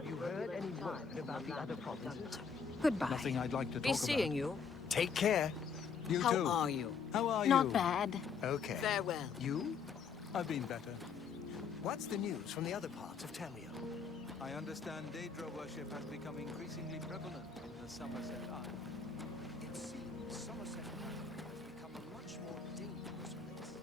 Have you heard any word about the other provinces? Goodbye. Nothing I'd like to talk Be seeing about. you. Take care. You How too. are you? How are you? Not bad. Okay. Farewell. You? I've been better. What's the news from the other parts of Tamriel? I understand Daedra worship has become increasingly prevalent in the Somerset Isle. It seems Somerset Island has become a much more dangerous place.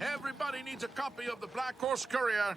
Everybody needs a copy of the Black Horse Courier.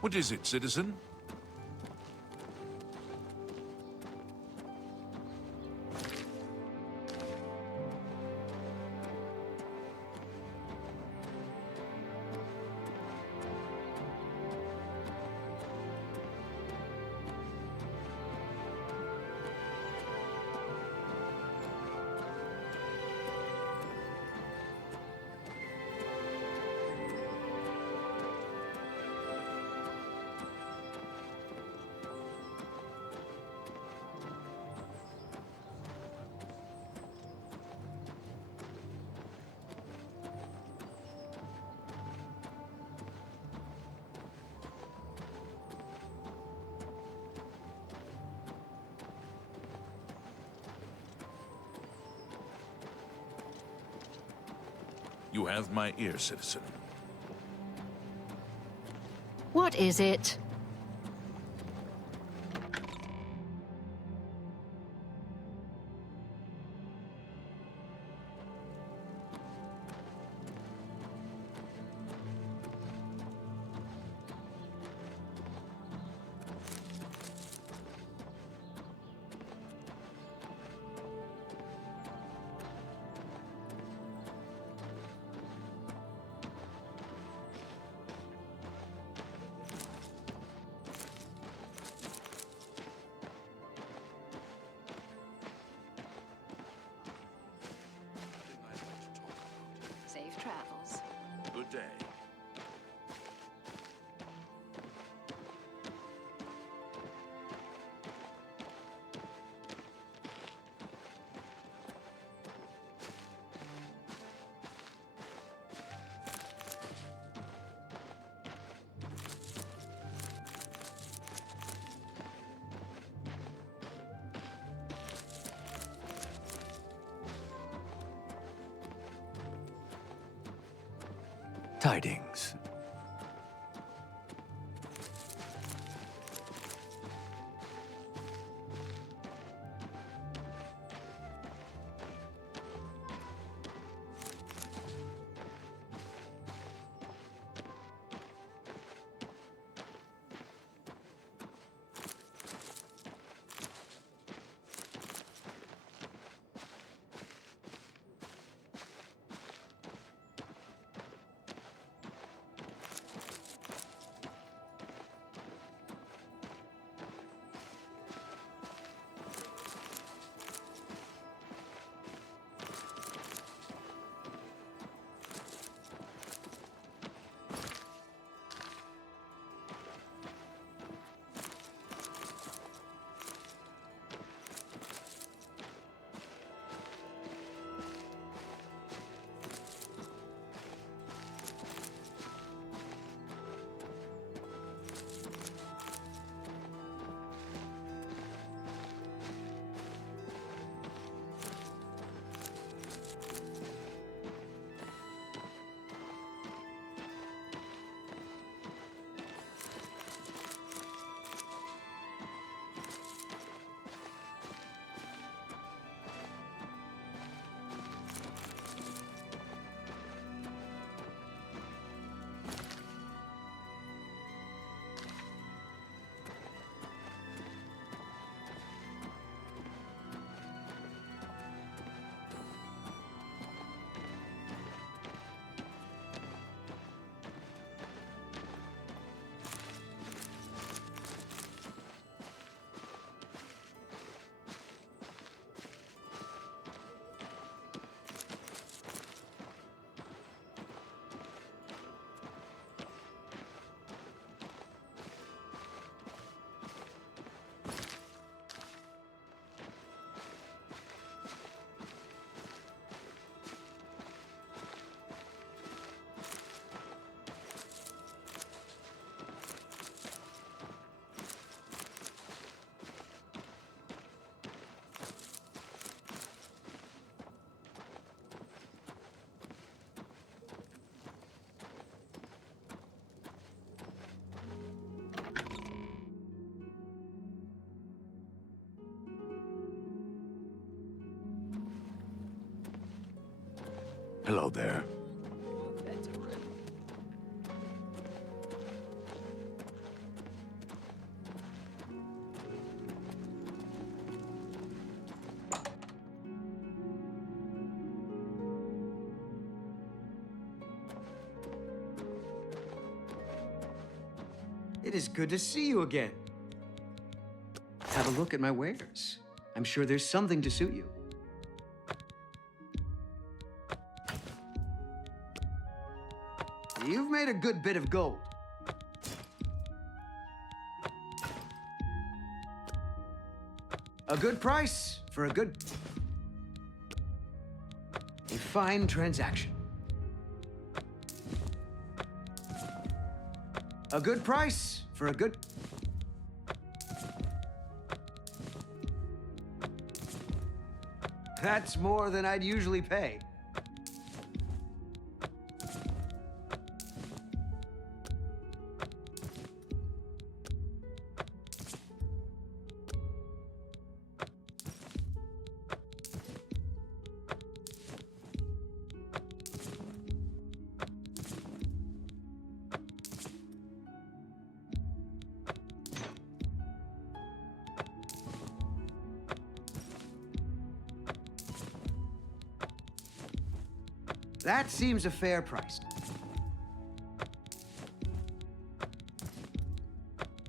What is it, citizen? You have my ear, citizen. What is it? Safe travels. Good day. Tidings. Hello there. It is good to see you again. Have a look at my wares. I'm sure there's something to suit you. You've made a good bit of gold. A good price for a good... A fine transaction. A good price for a good... That's more than I'd usually pay. That seems a fair price.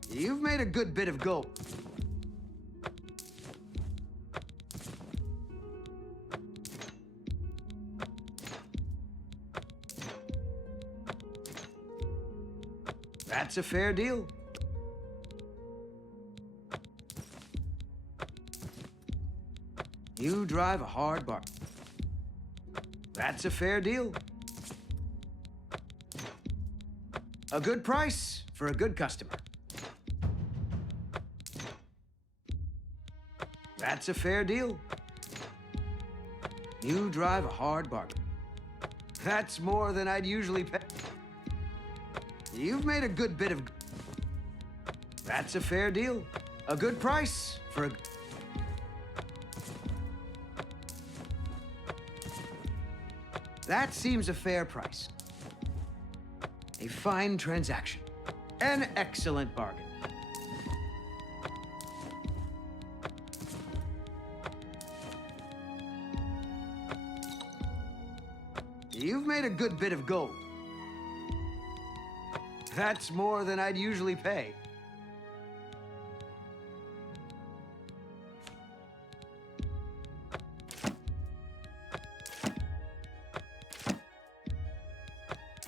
You've made a good bit of gold. That's a fair deal. You drive a hard bargain. That's a fair deal. A good price for a good customer. That's a fair deal. You drive a hard bargain. That's more than I'd usually pay. You've made a good bit of... That's a fair deal. A good price for a... That seems a fair price. A fine transaction. An excellent bargain. You've made a good bit of gold. That's more than I'd usually pay.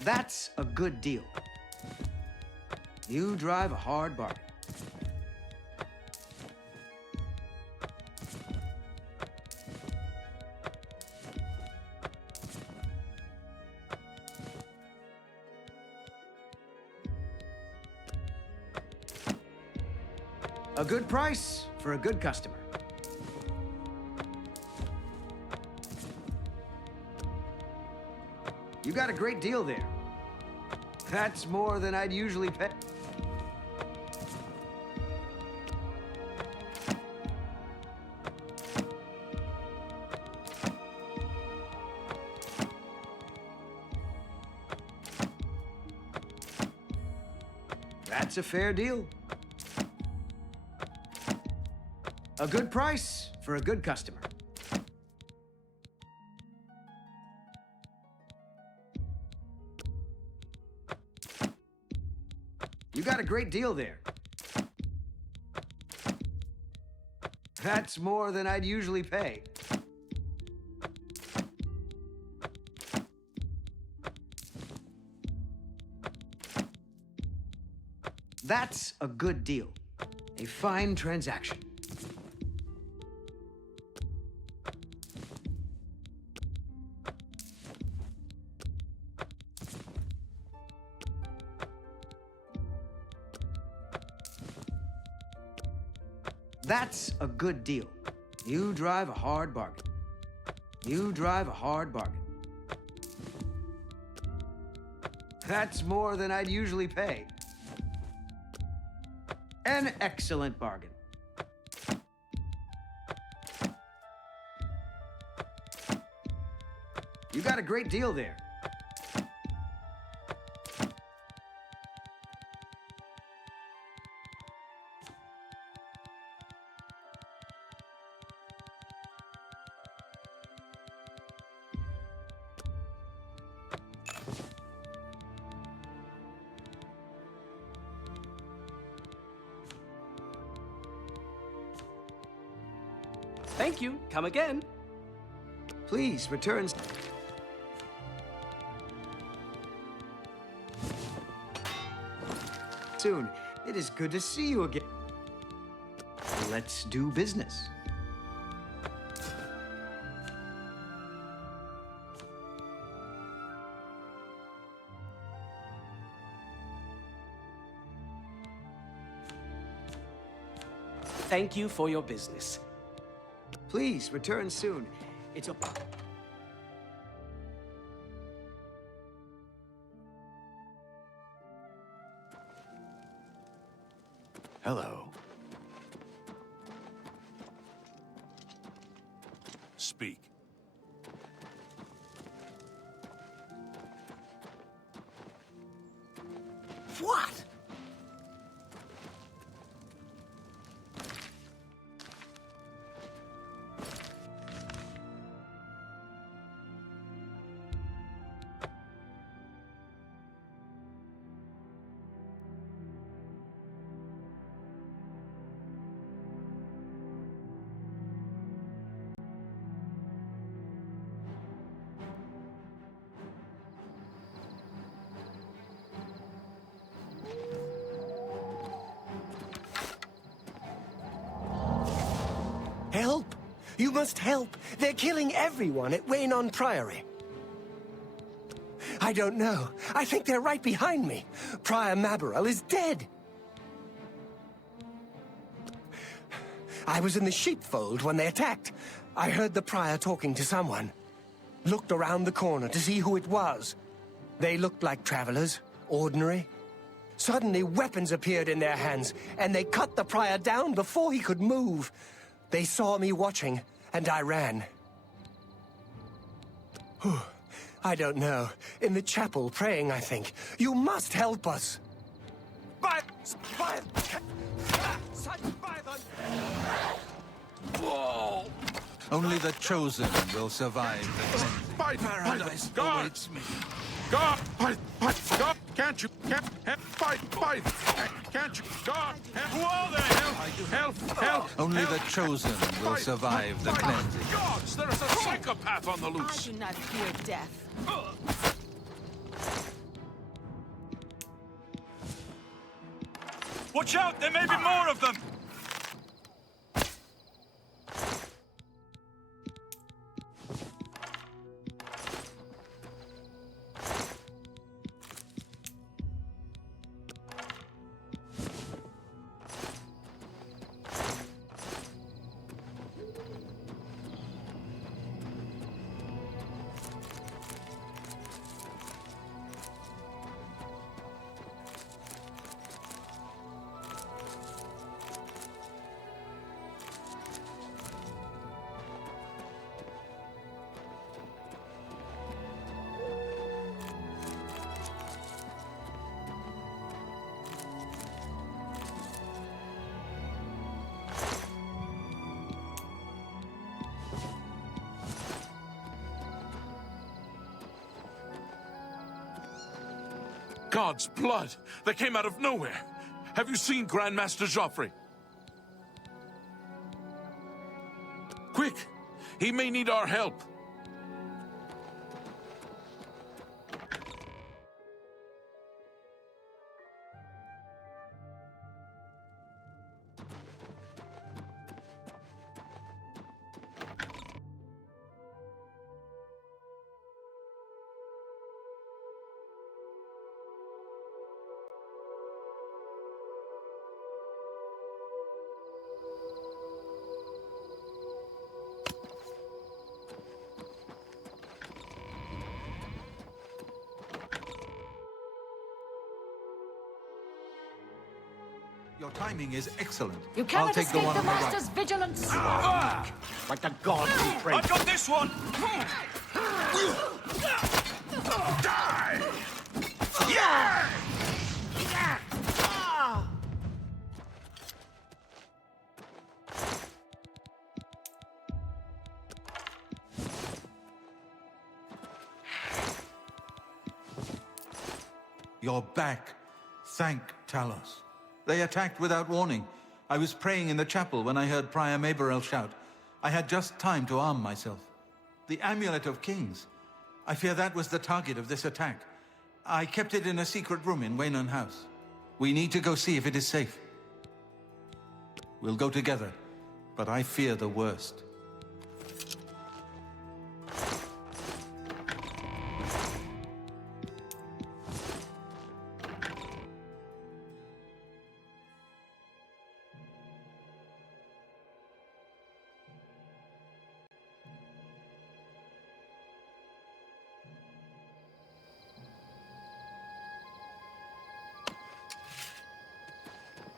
That's a good deal. You drive a hard bargain. A good price for a good customer. You got a great deal there. That's more than I'd usually pay. That's a fair deal. A good price for a good customer. You got a great deal there. That's more than I'd usually pay. That's a good deal. A fine transaction. That's a good deal. You drive a hard bargain. You drive a hard bargain. That's more than I'd usually pay. An excellent bargain. You got got a great deal there. Thank you. Come again. Please return. Soon. It is good to see you again. Let's do business. Thank you for your business. Please return soon. It's a... Hello. Speak. What? Help! You must help! They're killing everyone at Waynon Priory. I don't know. I think they're right behind me. Prior Mabarel is dead. I was in the sheepfold when they attacked. I heard the Prior talking to someone. Looked around the corner to see who it was. They looked like travelers, ordinary. Suddenly, weapons appeared in their hands, and they cut the Prior down before he could move. They saw me watching, and I ran. I don't know. In the chapel, praying, I think. You must help us! Whoa! Only the chosen will survive the cleansing. Paradise awaits me. God, fight, God, can't you, fight, can't you, God, who are they? Help! Only the chosen will survive the cleansing. Gods, there is a psychopath on the I loose. do not fear death. Watch out! There may be more of them! God's blood! They came out of nowhere! Have you seen Grandmaster Joffrey? Quick! He may need our help! Your timing is excellent. You I'll cannot take the escape one the on the right. Master's vigilance. Like the gods we pray. I've got this one! Die! Yeah! You're back. Thank Talos. They attacked without warning. I was praying in the chapel when I heard Prior Maberel shout. I had just time to arm myself. The Amulet of Kings. I fear that was the target of this attack. I kept it in a secret room in Waynon House. We need to go see if it is safe. We'll go together, but I fear the worst.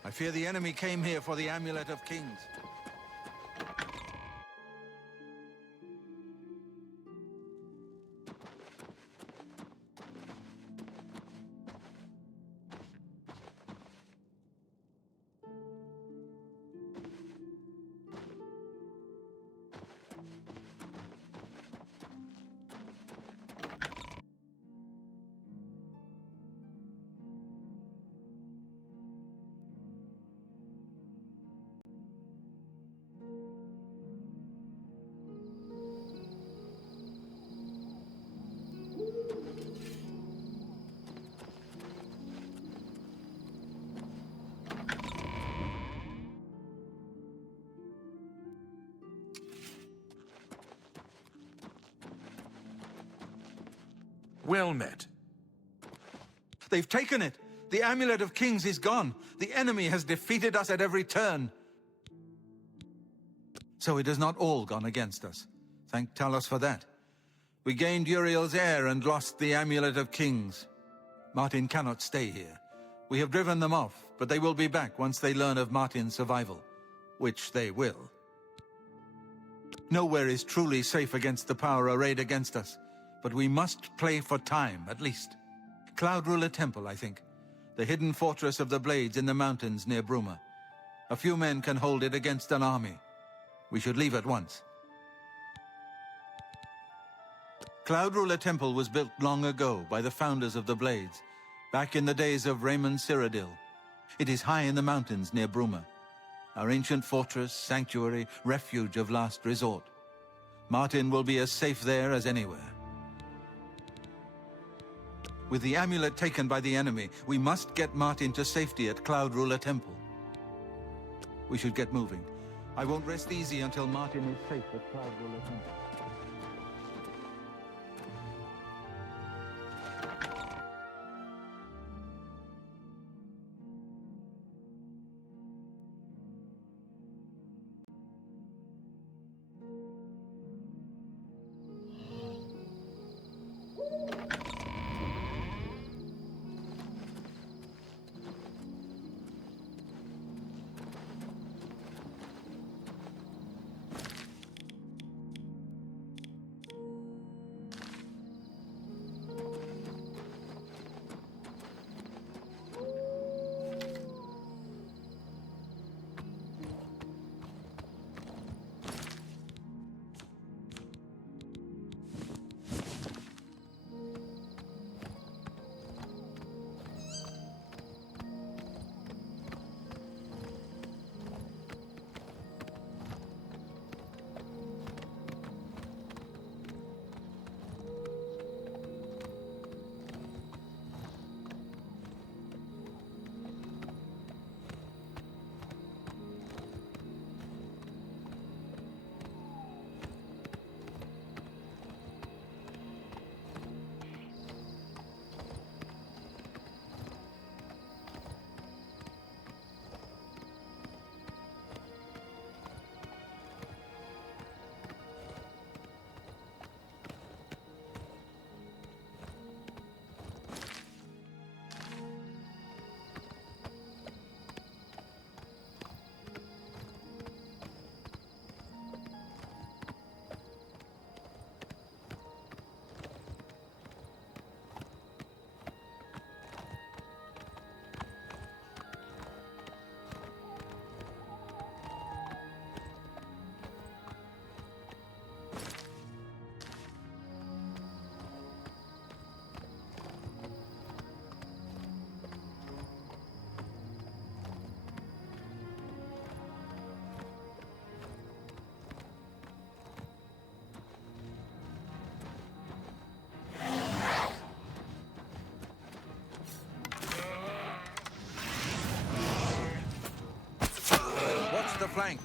I fear the enemy came here for the Amulet of Kings. Well met. They've taken it! The Amulet of Kings is gone! The enemy has defeated us at every turn! So it has not all gone against us. Thank Talos for that. We gained Uriel's heir and lost the Amulet of Kings. Martin cannot stay here. We have driven them off, but they will be back once they learn of Martin's survival. Which they will. Nowhere is truly safe against the power arrayed against us. But we must play for time, at least. Cloud Ruler Temple, I think. The hidden fortress of the Blades in the mountains near Bruma. A few men can hold it against an army. We should leave at once. Cloud Ruler Temple was built long ago by the founders of the Blades, back in the days of Raymond Cyrodiil. It is high in the mountains near Bruma. Our ancient fortress, sanctuary, refuge of last resort. Martin will be as safe there as anywhere. With the amulet taken by the enemy, we must get Martin to safety at Cloud Ruler Temple. We should get moving. I won't rest easy until Martin is safe at Cloud Ruler Temple. flank.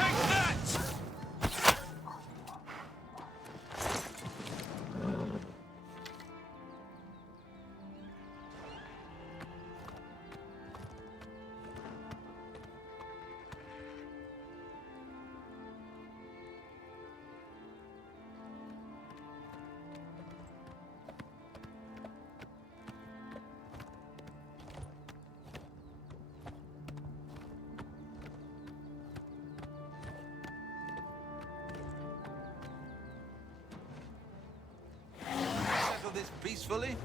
Take that! Settle this peacefully?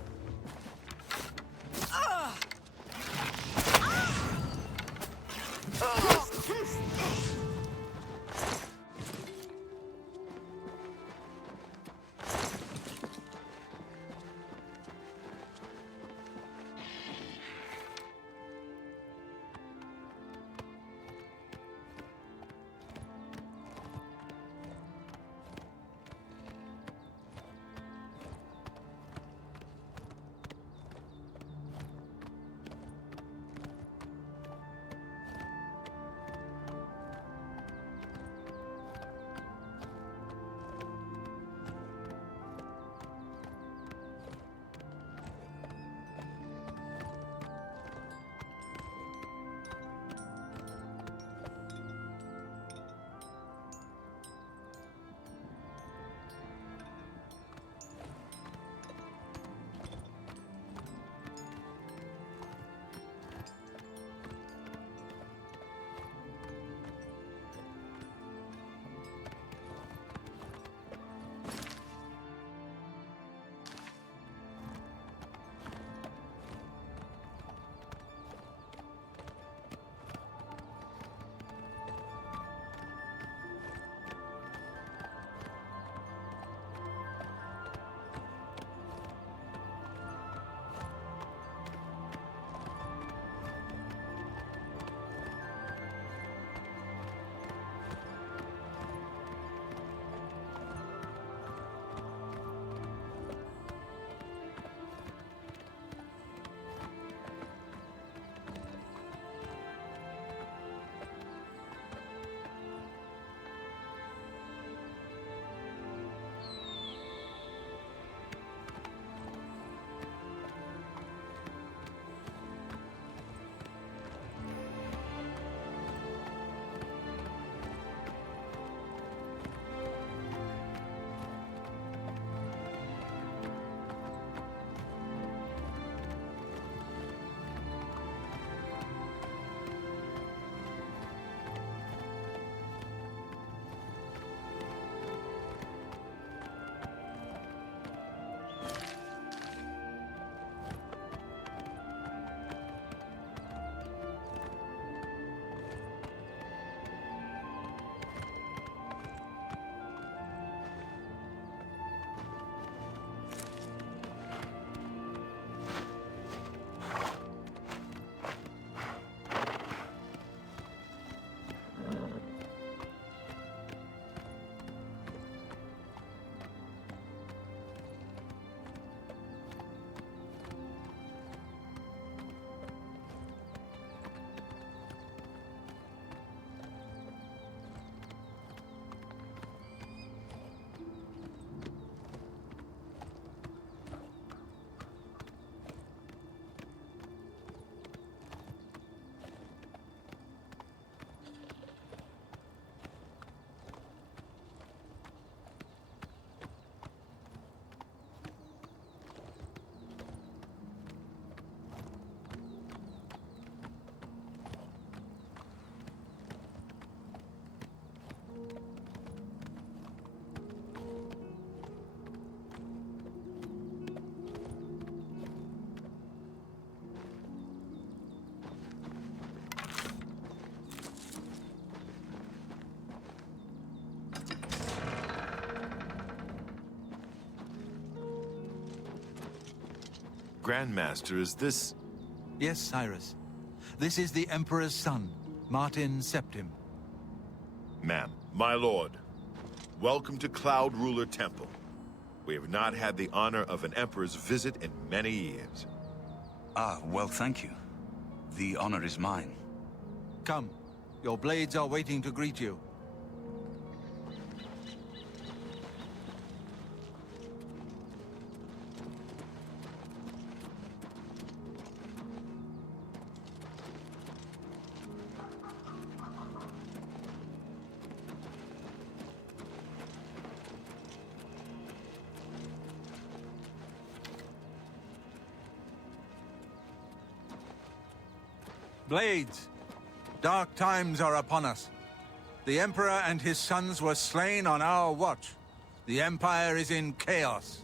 Grandmaster, is this... Yes, Cyrus. This is the Emperor's son, Martin Septim. Ma'am, my lord, welcome to Cloud Ruler Temple. We have not had the honor of an emperor's visit in many years. Ah, well, thank you. The honor is mine. Come. Your blades are waiting to greet you. Blades, dark times are upon us. The Emperor and his sons were slain on our watch. The Empire is in chaos.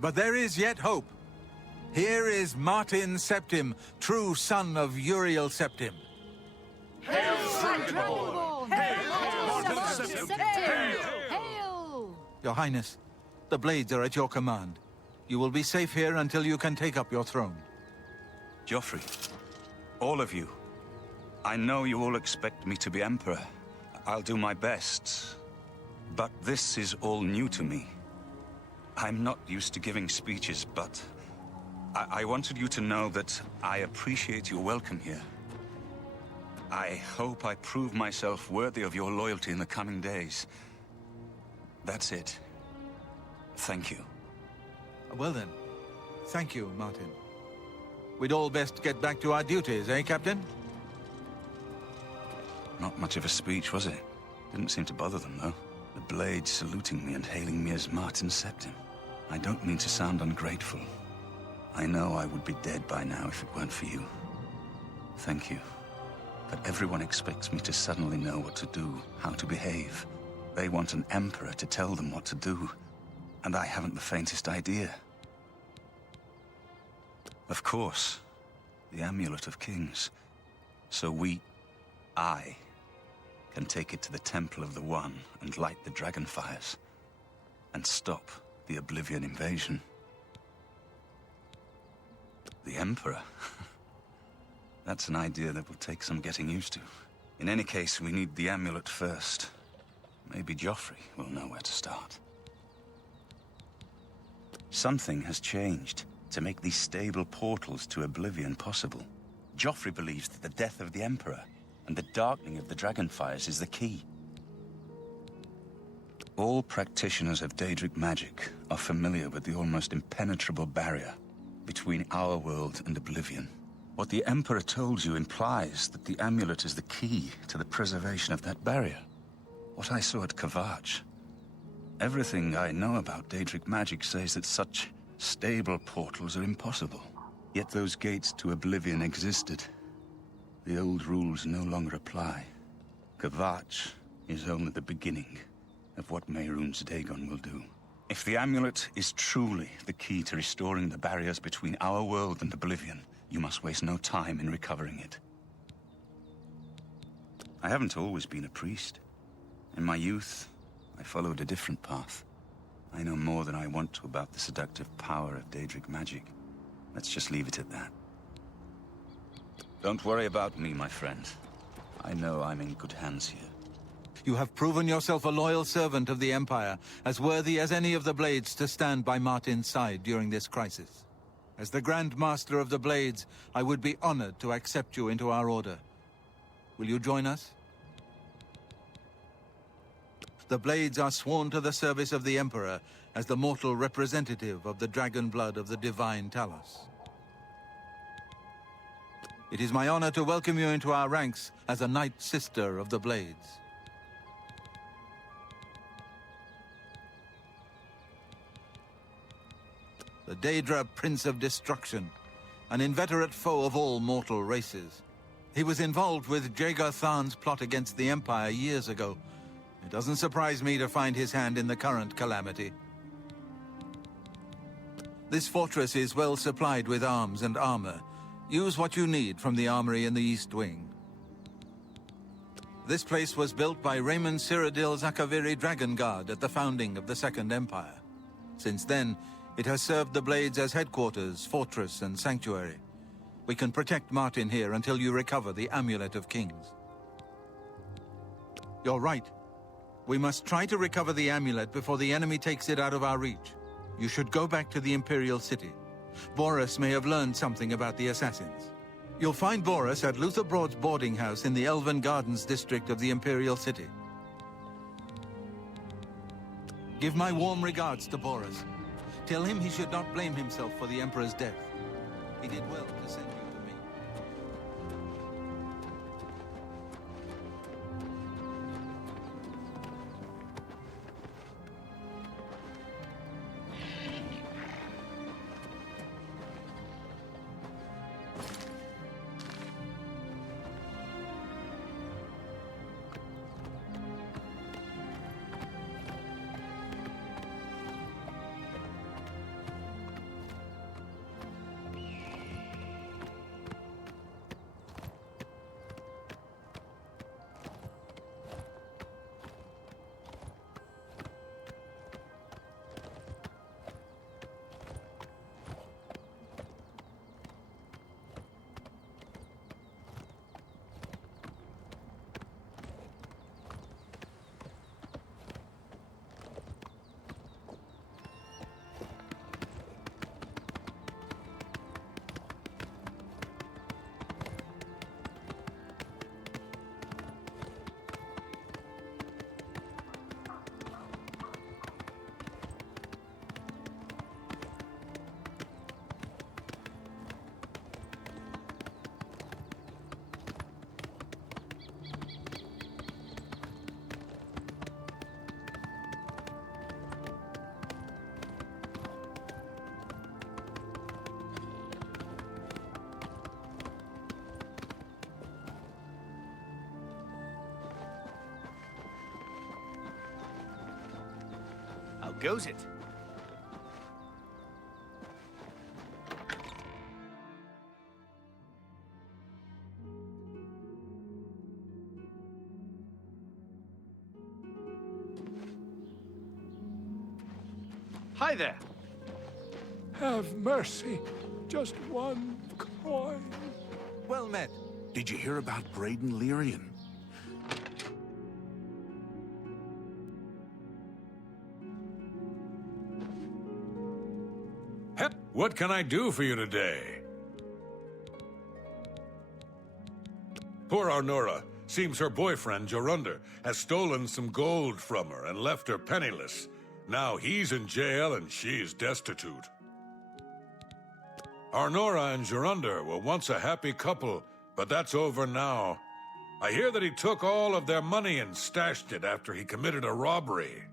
But there is yet hope. Here is Martin Septim, true son of Uriel Septim. Hail! Your Highness, the Blades are at your command. You will be safe here until you can take up your throne. Joffrey, all of you. I know you all expect me to be Emperor. I'll do my best. But this is all new to me. I'm not used to giving speeches, but I wanted you to know that I appreciate your welcome here. I hope I prove myself worthy of your loyalty in the coming days. That's it. Thank you. Well then, thank you, Martin. We'd all best get back to our duties, eh, Captain? Not much of a speech, was it? Didn't seem to bother them, though. The Blades saluting me and hailing me as Martin Septim. I don't mean to sound ungrateful. I know I would be dead by now if it weren't for you. Thank you. But everyone expects me to suddenly know what to do, how to behave. They want an emperor to tell them what to do, and I haven't the faintest idea. Of course, the Amulet of Kings. So I, can take it to the Temple of the One and light the dragon fires, and stop the Oblivion invasion. The Emperor? That's an idea that will take some getting used to. In any case, we need the amulet first. Maybe Joffrey will know where to start. Something has changed to make these stable portals to Oblivion possible. Joffrey believes that the death of the Emperor and the darkening of the Dragonfires is the key. All practitioners of Daedric magic are familiar with the almost impenetrable barrier between our world and Oblivion. What the Emperor told you implies that the amulet is the key to the preservation of that barrier. What I saw at Kvatch. Everything I know about Daedric magic says that such stable portals are impossible. Yet those gates to Oblivion existed. The old rules no longer apply. Kvatch is only the beginning of what Mehrunes Dagon will do. If the amulet is truly the key to restoring the barriers between our world and Oblivion, you must waste no time in recovering it. I haven't always been a priest. In my youth, I followed a different path. I know more than I want to about the seductive power of Daedric magic. Let's just leave it at that. Don't worry about me, my friend. I know I'm in good hands here. You have proven yourself a loyal servant of the Empire, as worthy as any of the Blades to stand by Martin's side during this crisis. As the Grand Master of the Blades, I would be honored to accept you into our order. Will you join us? The Blades are sworn to the service of the Emperor as the mortal representative of the dragon blood of the divine Talos. It is my honor to welcome you into our ranks as a Knight Sister of the Blades. The Daedra Prince of Destruction, an inveterate foe of all mortal races. He was involved with Jaeger Tharn's plot against the Empire years ago. It doesn't surprise me to find his hand in the current calamity. This fortress is well supplied with arms and armor. Use what you need from the armory in the East Wing. This place was built by Raymond Cyrodiil Zakaviri Dragon Guard at the founding of the Second Empire. Since then, it has served the Blades as headquarters, fortress, and sanctuary. We can protect Martin here until you recover the Amulet of Kings. You're right. We must try to recover the amulet before the enemy takes it out of our reach. You should go back to the Imperial City. Boris may have learned something about the assassins. You'll find Boris at Luther Broad's boarding house in the Elven Gardens district of the Imperial City. Give my warm regards to Boris. Tell him he should not blame himself for the Emperor's death. He did well to send you to me. goes it. Hi there. Have mercy. Just one coin. Well met. Did you hear about Braden Lyrian? What can I do for you today? Poor Arnora. Seems her boyfriend, Jorunder, has stolen some gold from her and left her penniless. Now he's in jail and she's destitute. Arnora and Jorunder were once a happy couple, but that's over now. I hear that he took all of their money and stashed it after he committed a robbery.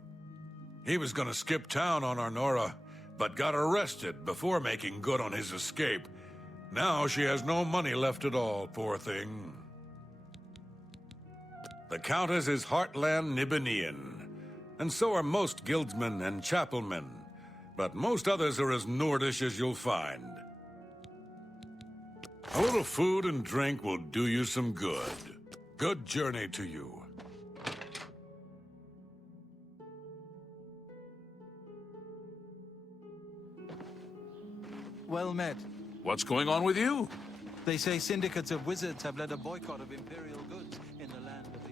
He was gonna skip town on Arnora, but got arrested before making good on his escape. Now she has no money left at all, poor thing. The Countess is Heartland Nibenian, and so are most guildsmen and chapelmen, but most others are as Nordish as you'll find. A little food and drink will do you some good. Good journey to you. Well met. What's going on with you? They say syndicates of wizards have led a boycott of imperial goods in the land of the...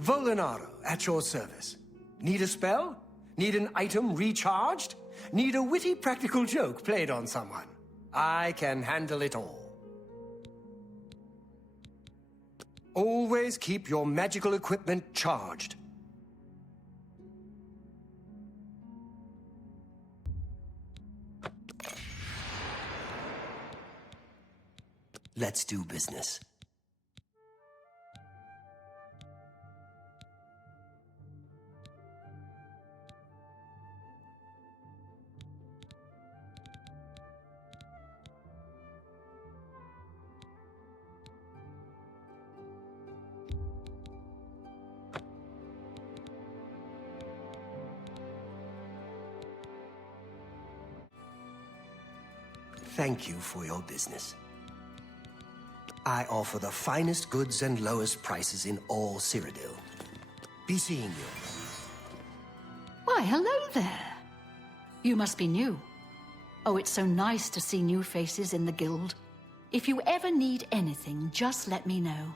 Volinaro, at your service. Need a spell? Need an item recharged? Need a witty practical joke played on someone? I can handle it all. Always keep your magical equipment charged. Let's do business. Thank you for your business. I offer the finest goods and lowest prices in all Cyrodiil. Be seeing you. Why, hello there. You must be new. Oh, it's so nice to see new faces in the guild. If you ever need anything, just let me know.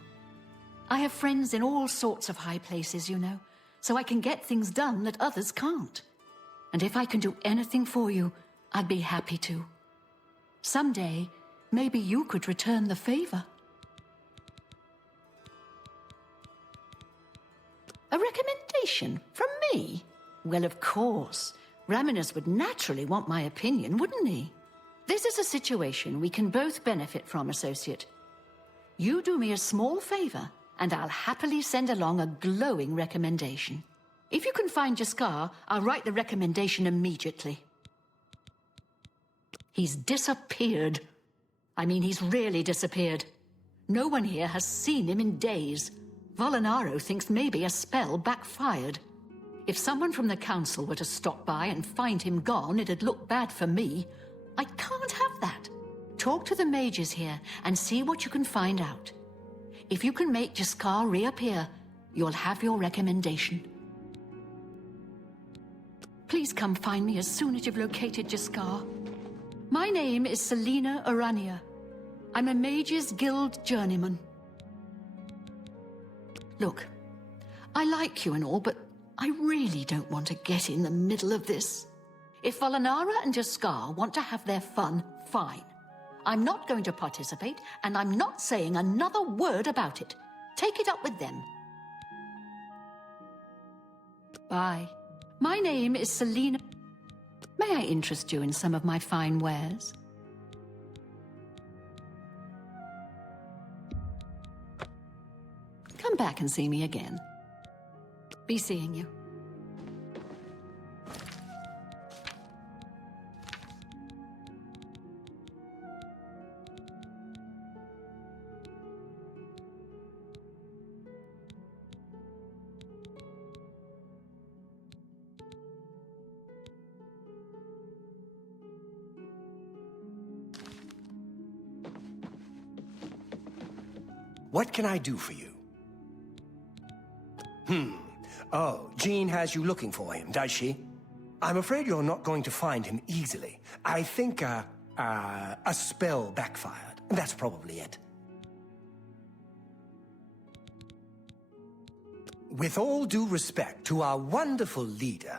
I have friends in all sorts of high places, you know, so I can get things done that others can't. And if I can do anything for you, I'd be happy to. Someday, maybe you could return the favor. A recommendation from me? Well, of course. Raminus would naturally want my opinion, wouldn't he? This is a situation we can both benefit from, associate. You do me a small favor, and I'll happily send along a glowing recommendation. If you can find Jaskar, I'll write the recommendation immediately. He's disappeared. I mean, he's really disappeared. No one here has seen him in days. Volinaro thinks maybe a spell backfired. If someone from the council were to stop by and find him gone, it'd look bad for me. I can't have that. Talk to the mages here and see what you can find out. If you can make Jaskar reappear, you'll have your recommendation. Please come find me as soon as you've located Jaskar. My name is Selena Urania. I'm a Mages Guild journeyman. Look, I like you and all, but I really don't want to get in the middle of this. If Volinara and Jaskar want to have their fun, fine. I'm not going to participate, and I'm not saying another word about it. Take it up with them. Bye. My name is Selena. May I interest you in some of my fine wares? Come back and see me again. Be seeing you. What can I do for you? Oh, Jean has you looking for him, does she? I'm afraid you're not going to find him easily. I think, a spell backfired. That's probably it. With all due respect to our wonderful leader,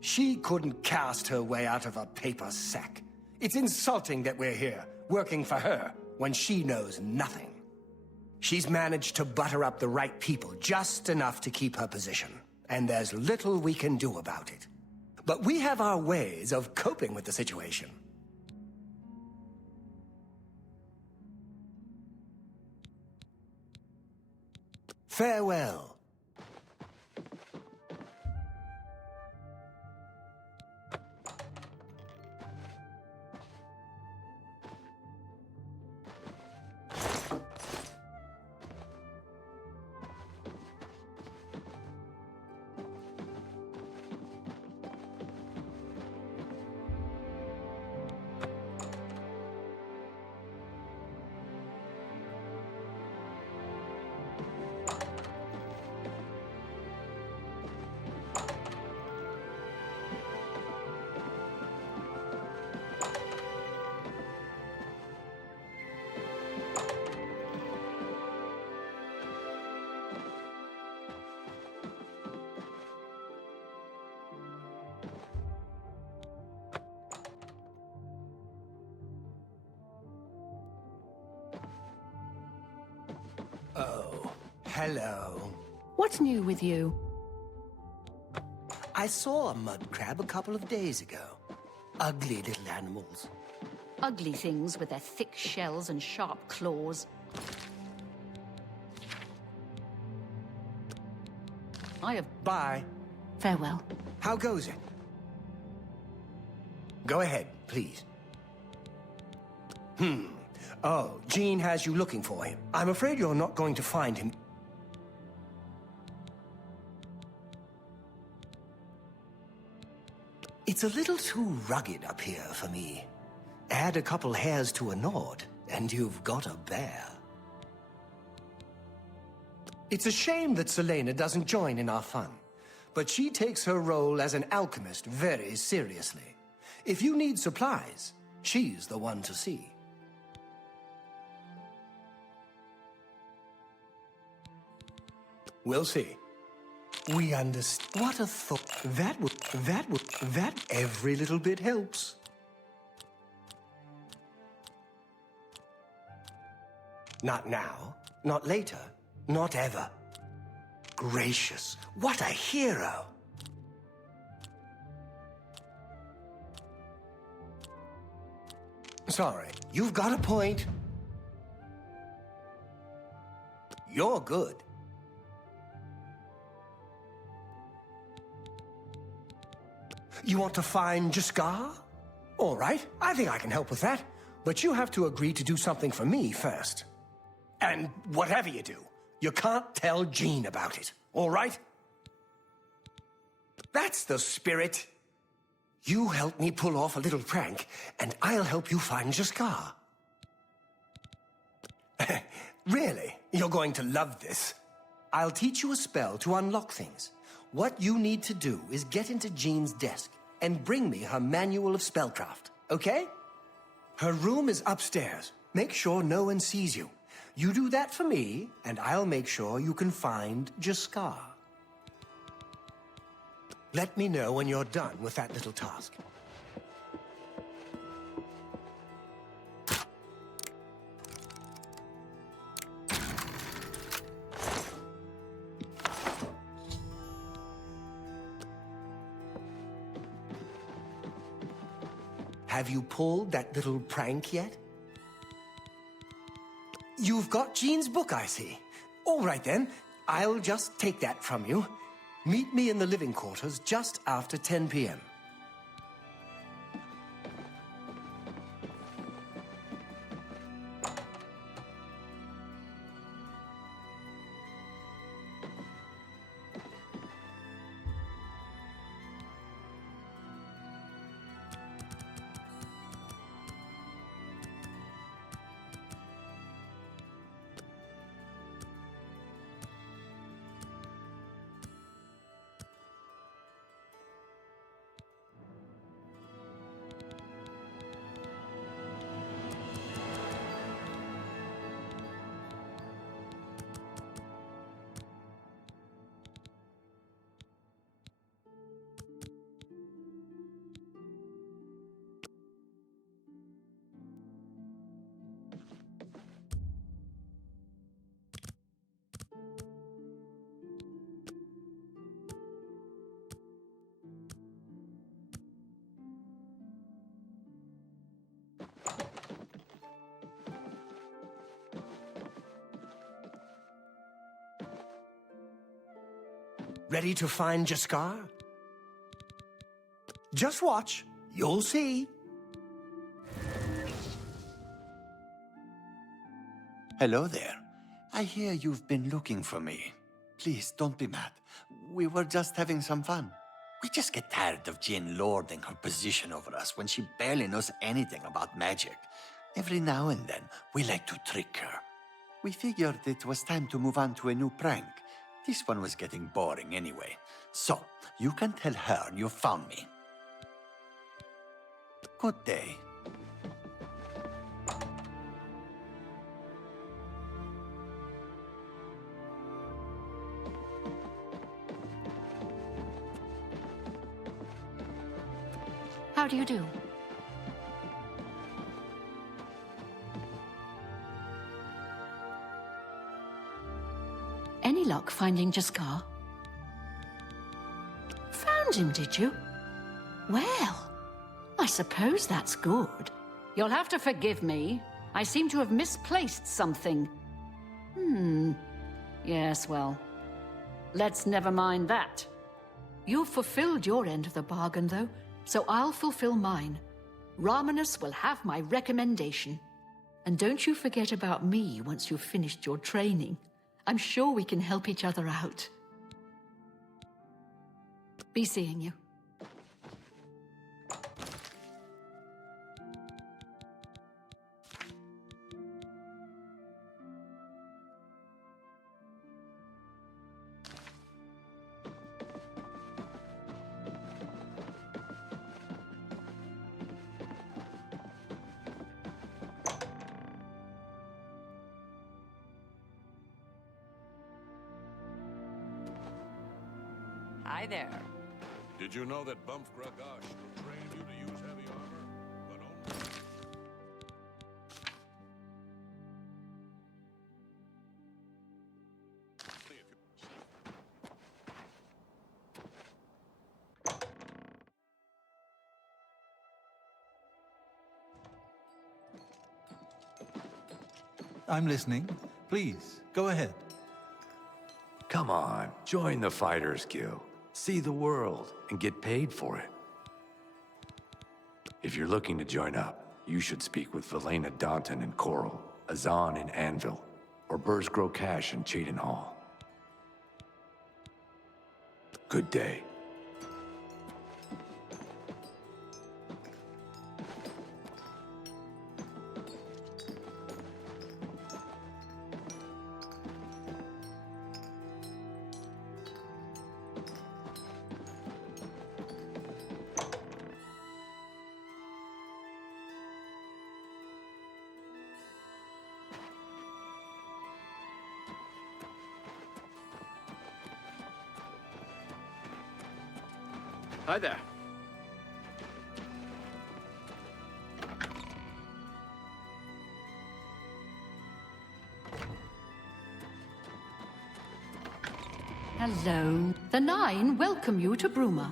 she couldn't cast her way out of a paper sack. It's insulting that we're here, working for her, when she knows nothing. She's managed to butter up the right people just enough to keep her position, and there's little we can do about it. But we have our ways of coping with the situation. Farewell. Oh, hello. What's new with you? I saw a mud crab a couple of days ago. Ugly little animals. Ugly things with their thick shells and sharp claws. I have... Bye. Farewell. How goes it? Go ahead, please. Oh, Jean has you looking for him. I'm afraid you're not going to find him. It's a little too rugged up here for me. Add a couple hairs to a Nord, and you've got a bear. It's a shame that Selena doesn't join in our fun, but she takes her role as an alchemist very seriously. If you need supplies, she's the one to see. We'll see. We understand. What a thought. That every little bit helps. Not now, not later, not ever. Gracious, what a hero. Sorry, you've got a point. You're good. You want to find Jaskar? All right, I think I can help with that. But you have to agree to do something for me first. And whatever you do, you can't tell Jean about it, all right? That's the spirit. You help me pull off a little prank, and I'll help you find Jaskar. Really, you're going to love this. I'll teach you a spell to unlock things. What you need to do is get into Jean's desk and bring me her manual of spellcraft, okay? Her room is upstairs. Make sure no one sees you. You do that for me, and I'll make sure you can find Jaskar. Let me know when you're done with that little task. Have you pulled that little prank yet? You've got Jean's book, I see. All right then, I'll just take that from you. Meet me in the living quarters just after 10 p.m. Ready to find Jaskar? Just watch. You'll see. Hello there. I hear you've been looking for me. Please, don't be mad. We were just having some fun. We just get tired of Jinn lording her position over us when she barely knows anything about magic. Every now and then, we like to trick her. We figured it was time to move on to a new prank. This one was getting boring anyway. So, you can tell her you found me. Good day. How do you do? Any luck finding Jaskar? Found him, did you? Well, I suppose that's good. You'll have to forgive me. I seem to have misplaced something. Yes, well, let's never mind that. You've fulfilled your end of the bargain, though, so I'll fulfill mine. Ramanus will have my recommendation. And don't you forget about me once you've finished your training. I'm sure we can help each other out. Be seeing you. Hi there. Did you know that Bumf Gragash will train you to use heavy armor? But only... I'm listening. Please, go ahead. Come on, join the Fighters Guild. See the world and get paid for it. If you're looking to join up, you should speak with Velena Daunton in Coral, Azan in Anvil, or Burzgrow Cash in Cheaton Hall. Good day. Hi there. Hello. The Nine welcome you to Bruma.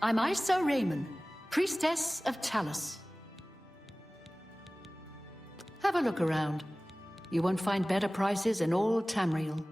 I'm Isa Raymond, priestess of Talos. Have a look around. You won't find better prices in all Tamriel.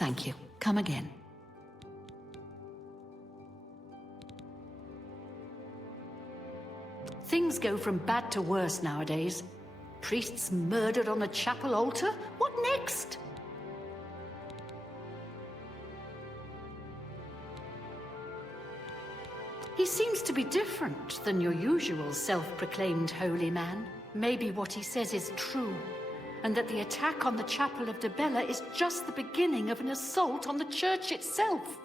Thank you. Come again. Things go from bad to worse nowadays. Priests murdered on a chapel altar? What next? He seems to be different than your usual self-proclaimed holy man. Maybe what he says is true, and that the attack on the Chapel of Debella is just the beginning of an assault on the church itself.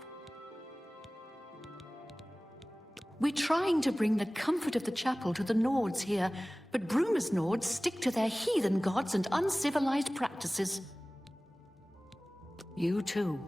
We're trying to bring the comfort of the chapel to the Nords here, but Bruma's Nords stick to their heathen gods and uncivilized practices. You too.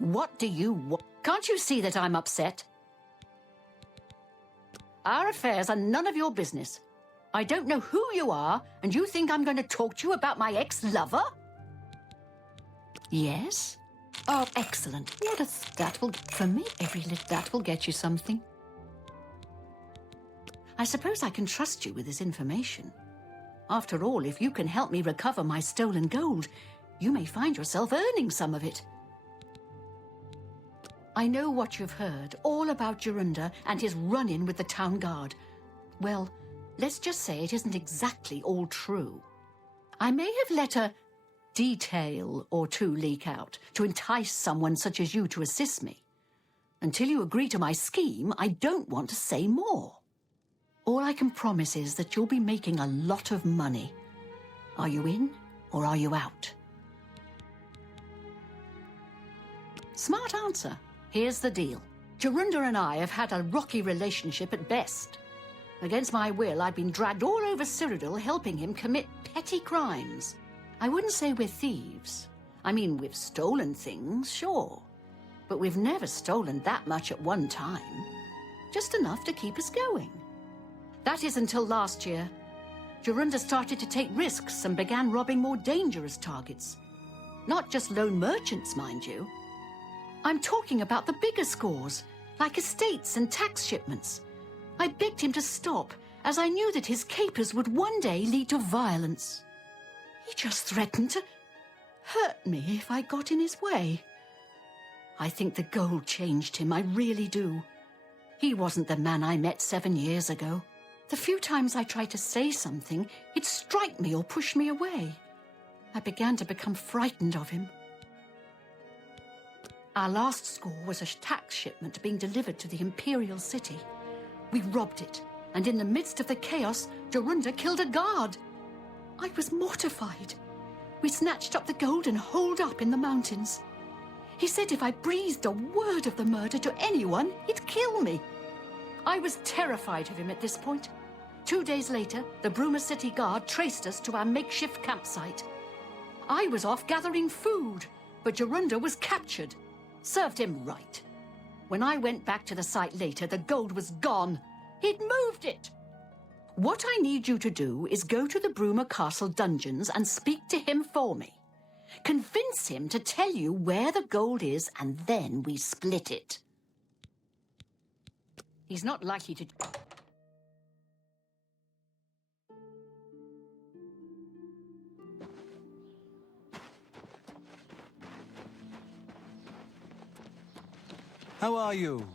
What do you want? Can't you see that I'm upset? Our affairs are none of your business. I don't know who you are, and you think I'm going to talk to you about my ex-lover? Yes? Oh, excellent. That will, for me, that will get you something. I suppose I can trust you with this information. After all, if you can help me recover my stolen gold, you may find yourself earning some of it. I know what you've heard, all about Jorunda and his run-in with the town guard. Well, let's just say it isn't exactly all true. I may have let a detail or two leak out to entice someone such as you to assist me. Until you agree to my scheme, I don't want to say more. All I can promise is that you'll be making a lot of money. Are you in or are you out? Smart answer. Here's the deal. Jorunda and I have had a rocky relationship at best. Against my will, I've been dragged all over Cyrodiil helping him commit petty crimes. I wouldn't say we're thieves. I mean, we've stolen things, sure. But we've never stolen that much at one time. Just enough to keep us going. That is until last year. Jorunda started to take risks and began robbing more dangerous targets. Not just lone merchants, mind you. I'm talking about the bigger scores, like estates and tax shipments. I begged him to stop, as I knew that his capers would one day lead to violence. He just threatened to hurt me if I got in his way. I think the gold changed him, I really do. He wasn't the man I met 7 years ago. The few times I tried to say something, he'd strike me or push me away. I began to become frightened of him. Our last score was a tax shipment being delivered to the Imperial City. We robbed it, and in the midst of the chaos, Jorunda killed a guard. I was mortified. We snatched up the gold and holed up in the mountains. He said if I breathed a word of the murder to anyone, he'd kill me. I was terrified of him at this point. 2 days later, the Bruma City Guard traced us to our makeshift campsite. I was off gathering food, but Jorunda was captured. Served him right. When I went back to the site later, the gold was gone. He'd moved it. What I need you to do is go to the Bruma Castle dungeons and speak to him for me. Convince him to tell you where the gold is, and then we split it. He's not likely to... How are you?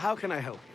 How can I help you?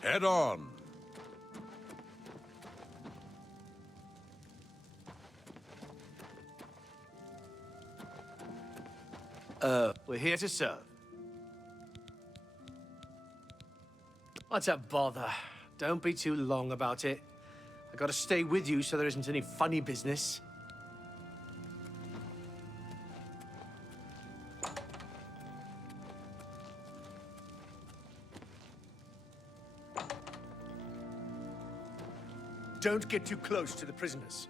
Head on. We're here to serve. What's a bother? Don't be too long about it. I gotta stay with you so there isn't any funny business. Don't get too close to the prisoners.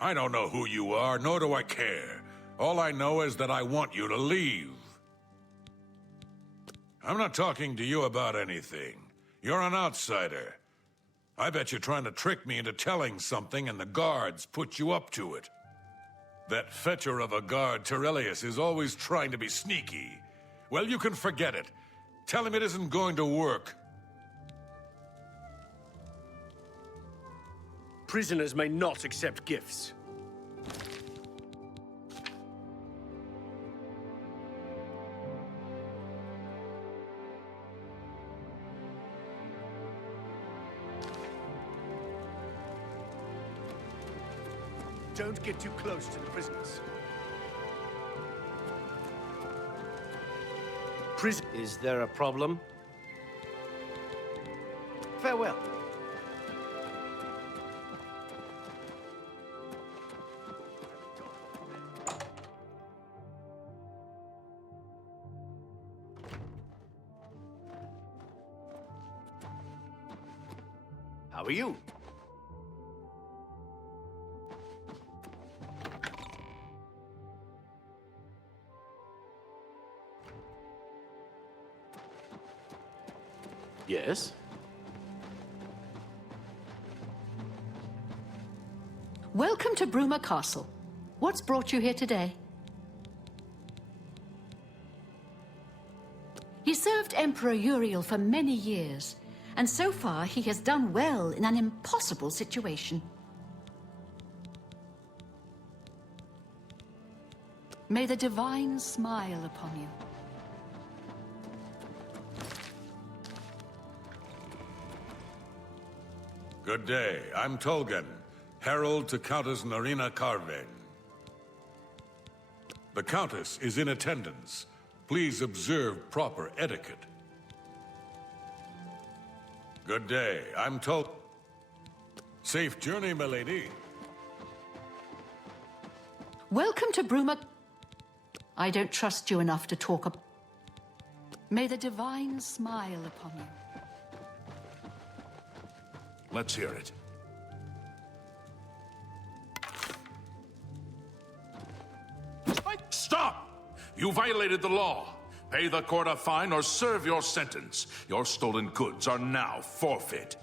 I don't know who you are, nor do I care. All I know is that I want you to leave. I'm not talking to you about anything. You're an outsider. I bet you're trying to trick me into telling something and the guards put you up to it. That fetcher of a guard, Terelius, is always trying to be sneaky. Well, you can forget it. Tell him it isn't going to work. Prisoners may not accept gifts. Don't get too close to the prisoners. Is there a problem? Farewell. How are you? Yes? Welcome to Bruma Castle. What's brought you here today? He served Emperor Uriel for many years, and so far he has done well in an impossible situation. May the divine smile upon you. Good day. I'm Tolgan, herald to Countess Narina Carven. The Countess is in attendance. Please observe proper etiquette. Good day. I'm Tolgan. Safe journey, milady. Welcome to Bruma. I don't trust you enough to talk. May the divine smile upon you. Let's hear it. Stop! You violated the law. Pay the court a fine or serve your sentence. Your stolen goods are now forfeit.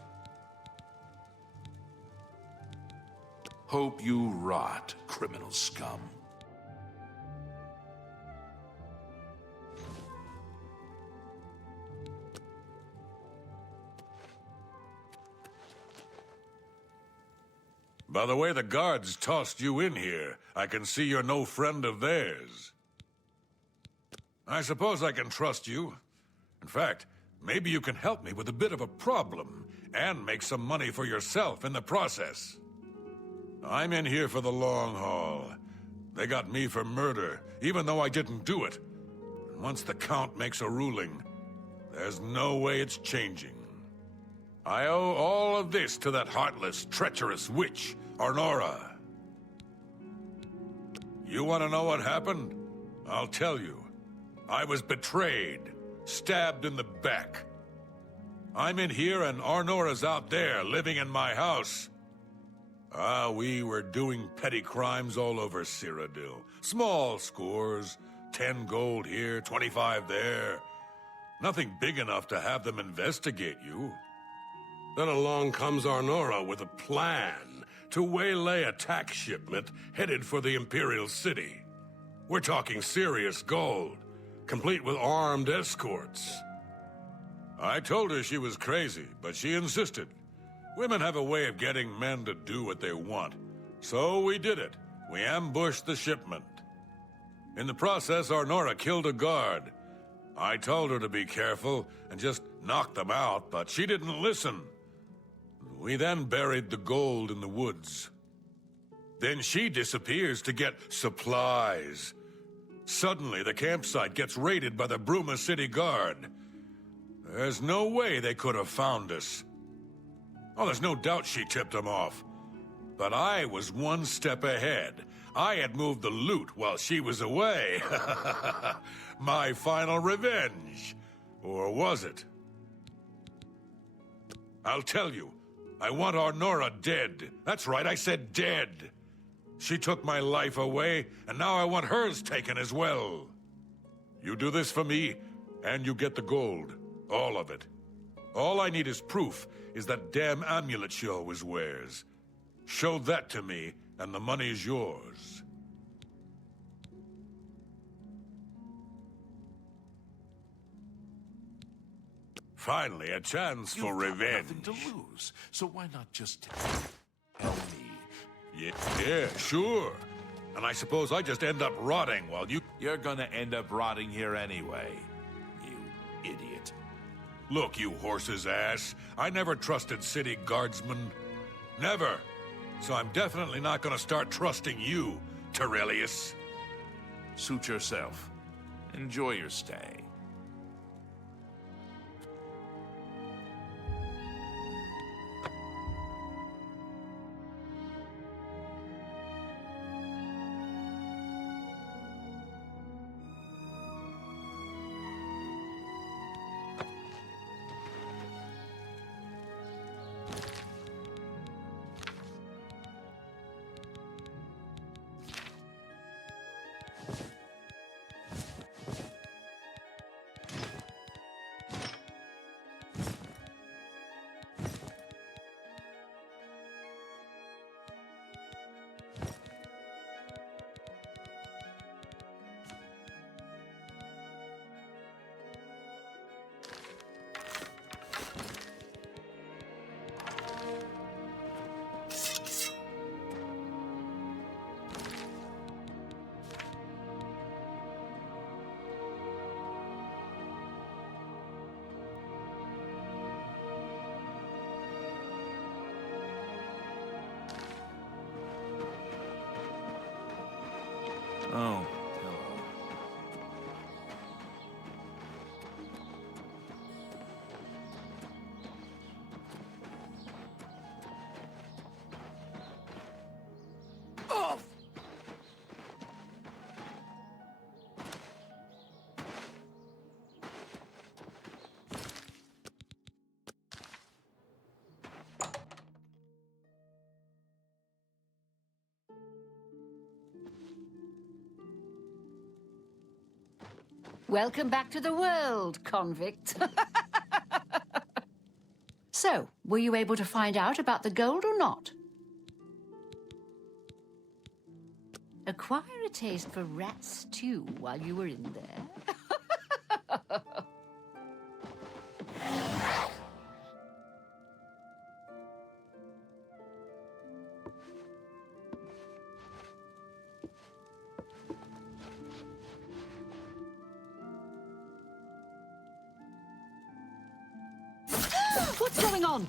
Hope you rot, criminal scum. By the way the guards tossed you in here, I can see you're no friend of theirs. I suppose I can trust you. In fact, maybe you can help me with a bit of a problem. and make some money for yourself in the process. I'm in here for the long haul. They got me for murder, even though I didn't do it. Once the Count makes a ruling, there's no way it's changing. I owe all of this to that heartless, treacherous witch, Arnora. You want to know what happened? I'll tell you. I was betrayed, stabbed in the back. I'm in here and Arnora's out there, living in my house. We were doing petty crimes all over Cyrodiil. Small scores, 10 gold here, 25 there. Nothing big enough to have them investigate you. Then along comes Arnora with a plan to waylay a tax shipment headed for the Imperial City. We're talking serious gold, complete with armed escorts. I told her she was crazy, but she insisted. Women have a way of getting men to do what they want. So we did it. We ambushed the shipment. In the process, Arnora killed a guard. I told her to be careful and just knock them out, but she didn't listen. We then buried the gold in the woods. Then she disappears to get supplies. Suddenly, the campsite gets raided by the Bruma City Guard. There's no way they could have found us. Oh, there's no doubt she tipped them off. But I was one step ahead. I had moved the loot while she was away. My final revenge. Or was it? I'll tell you. I want Arnora dead. That's right, I said dead. She took my life away, and now I want hers taken as well. You do this for me, and you get the gold. All of it. All I need is proof is that damn amulet she always wears. Show that to me, and the money's yours. Finally, a chance for revenge. Nothing to lose, so why not just tell me? Yeah, sure. And I suppose I just end up rotting while you... You're gonna end up rotting here anyway, you idiot. Look, you horse's ass. I never trusted city guardsmen. Never. So I'm definitely not gonna start trusting you, Terrelius. Suit yourself. Enjoy your stay. Oh, hello. Oh! Welcome back to the world, convict. So, were you able to find out about the gold or not? Acquire a taste for rat stew while you were in there? What's going on?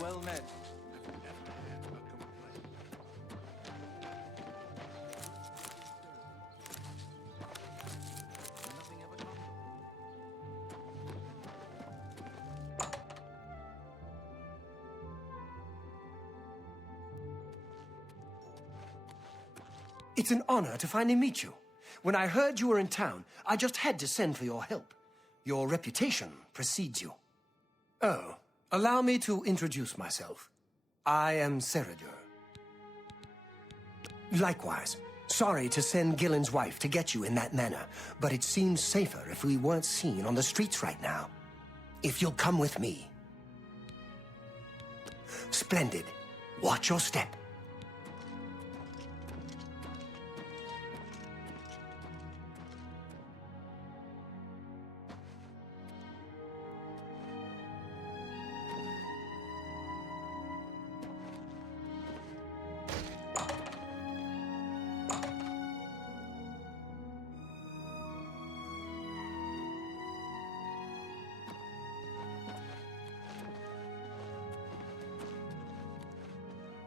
Well met. It's an honor to finally meet you. When I heard you were in town, I just had to send for your help. Your reputation precedes you. Oh, allow me to introduce myself. I am Seridur. Likewise, sorry to send Gillen's wife to get you in that manner, but it seems safer if we weren't seen on the streets right now. If you'll come with me. Splendid. Watch your step.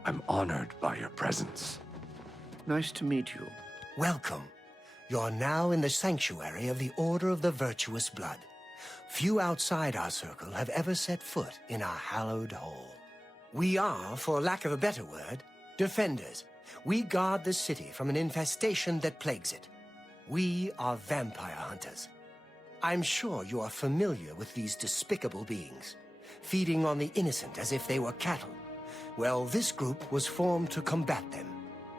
I'm honored by your presence. Nice to meet you. Welcome. You're now in the sanctuary of the Order of the Virtuous Blood. Few outside our circle have ever set foot in our hallowed hall. We are, for lack of a better word, defenders. We guard the city from an infestation that plagues it. We are vampire hunters. I'm sure you are familiar with these despicable beings, feeding on the innocent as if they were cattle. Well, this group was formed to combat them.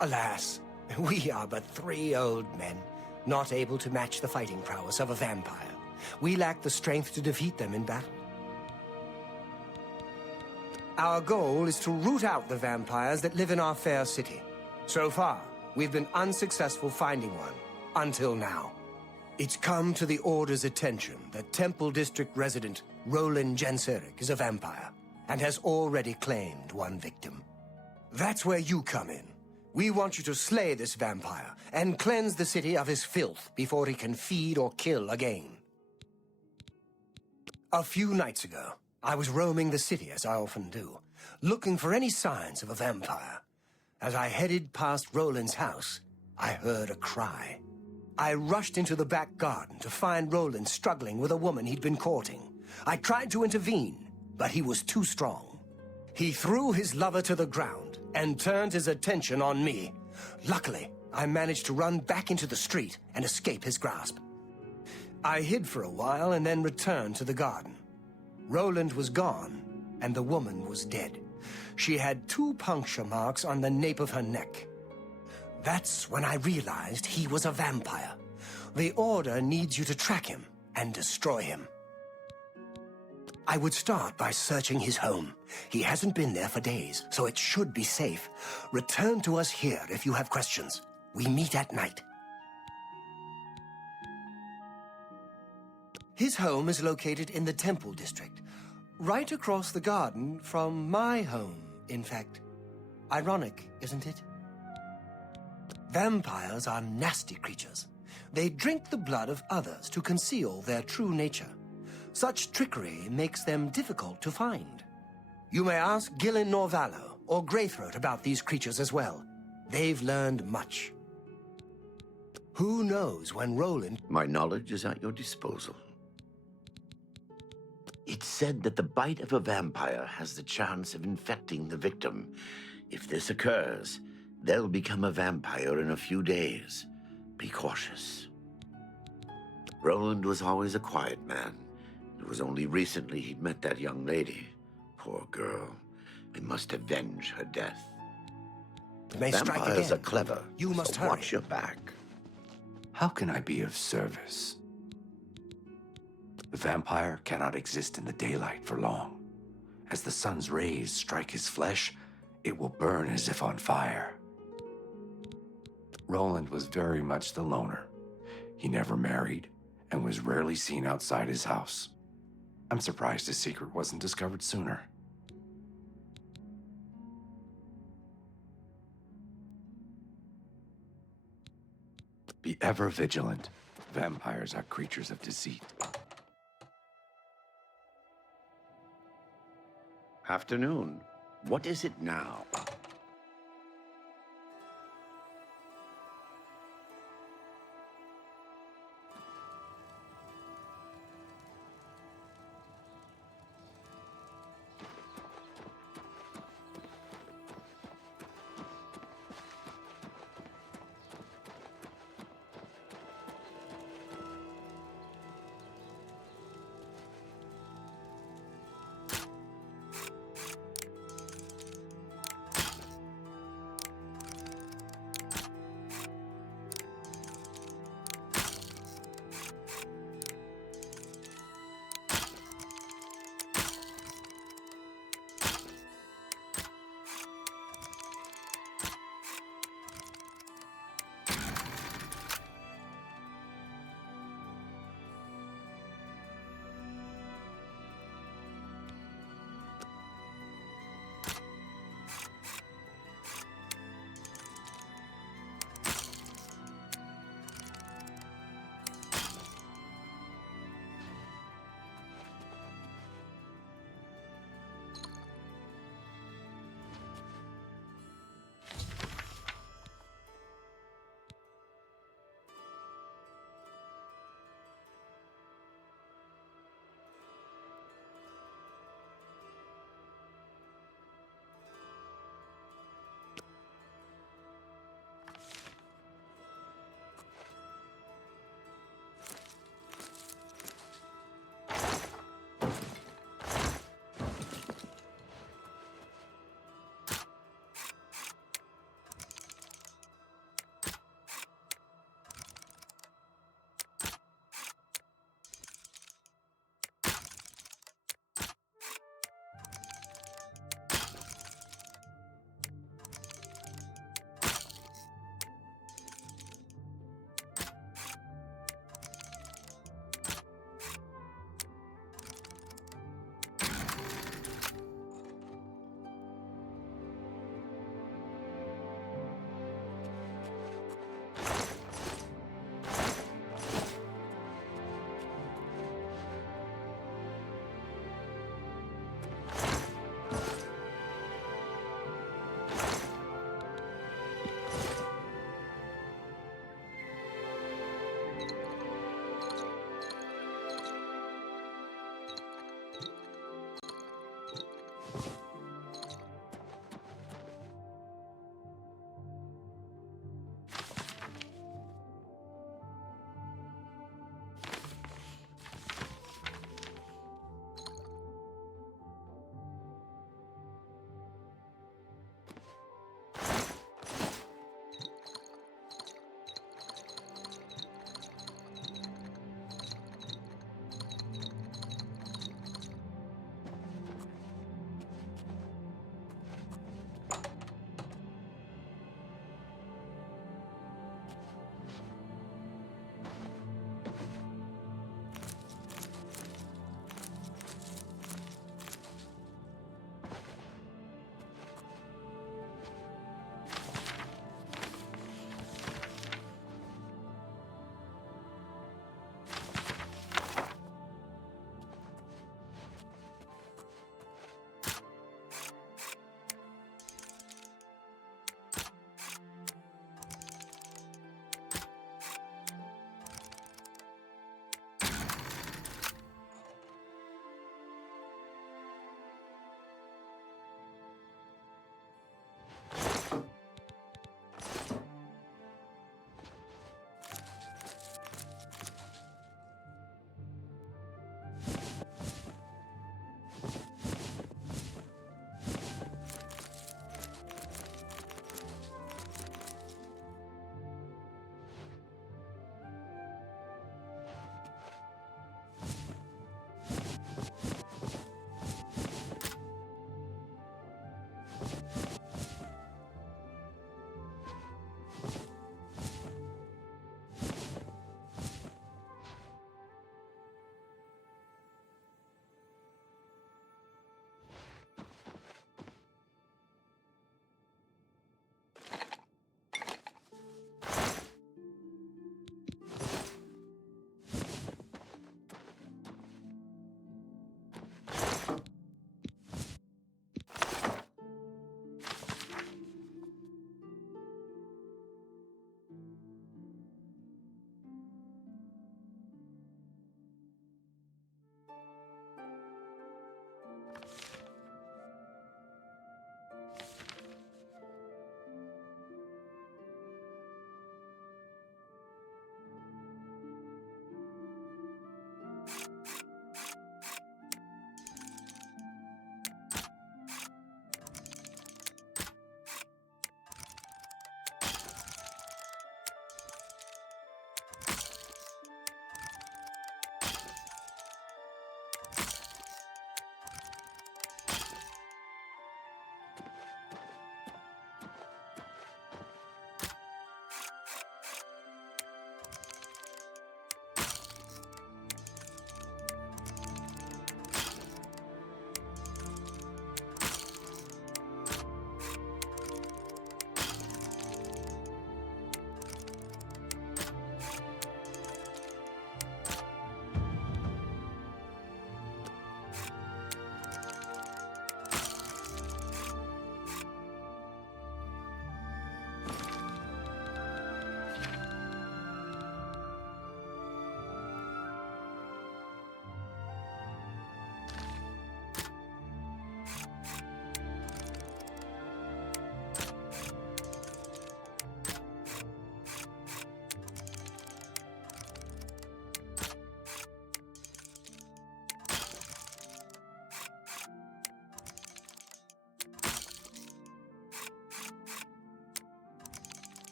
Alas, we are but 3 old men, not able to match the fighting prowess of a vampire. We lack the strength to defeat them in battle. Our goal is to root out the vampires that live in our fair city. So far, we've been unsuccessful finding one, until now. It's come to the Order's attention that Temple District resident Roland Genseric is a vampire, and has already claimed one victim. That's where you come in. We want you to slay this vampire and cleanse the city of his filth before he can feed or kill again. A few nights ago, I was roaming the city, as I often do, looking for any signs of a vampire. As I headed past Roland's house, I heard a cry. I rushed into the back garden to find Roland struggling with a woman he'd been courting. I tried to intervene, but he was too strong. He threw his lover to the ground and turned his attention on me. Luckily, I managed to run back into the street and escape his grasp. I hid for a while and then returned to the garden. Roland was gone, and the woman was dead. She had 2 puncture marks on the nape of her neck. That's when I realized he was a vampire. The Order needs you to track him and destroy him. I would start by searching his home. He hasn't been there for days, so it should be safe. Return to us here if you have questions. We meet at night. His home is located in the Temple District, right across the garden from my home, in fact. Ironic, isn't it? Vampires are nasty creatures. They drink the blood of others to conceal their true nature. Such trickery makes them difficult to find. You may ask Gillen Norvallo or Greythroat about these creatures as well. They've learned much. Who knows when Roland... My knowledge is at your disposal. It's said that the bite of a vampire has the chance of infecting the victim. If this occurs, they'll become a vampire in a few days. Be cautious. Roland was always a quiet man. It was only recently he'd met that young lady. Poor girl. We must avenge her death. It may strike Vampires again. are clever. You must so hurry. watch your back. How can I be of service? The vampire cannot exist in the daylight for long. As the sun's rays strike his flesh, it will burn as if on fire. Roland was very much the loner. He never married and was rarely seen outside his house. I'm surprised his secret wasn't discovered sooner. Be ever vigilant. Vampires are creatures of deceit. Afternoon. What is it now?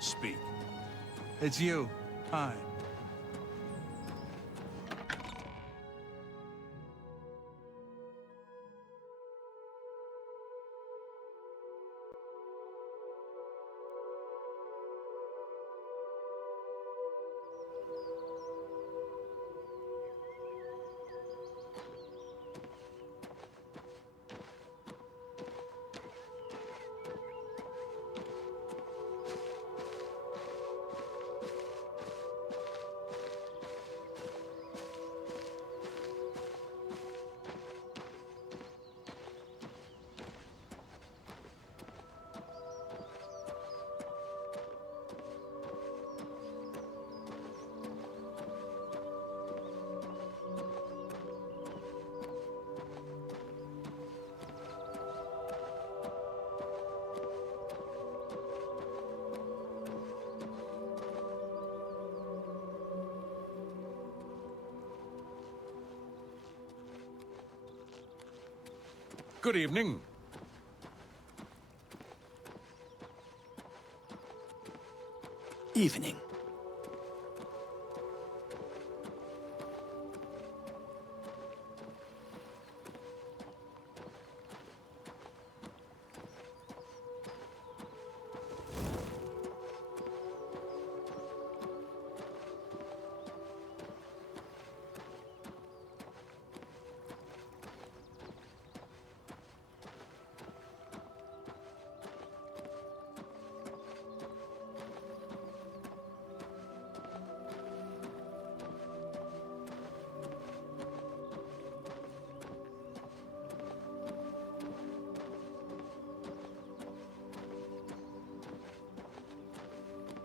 Speak. It's you. Hi. Good evening. Evening.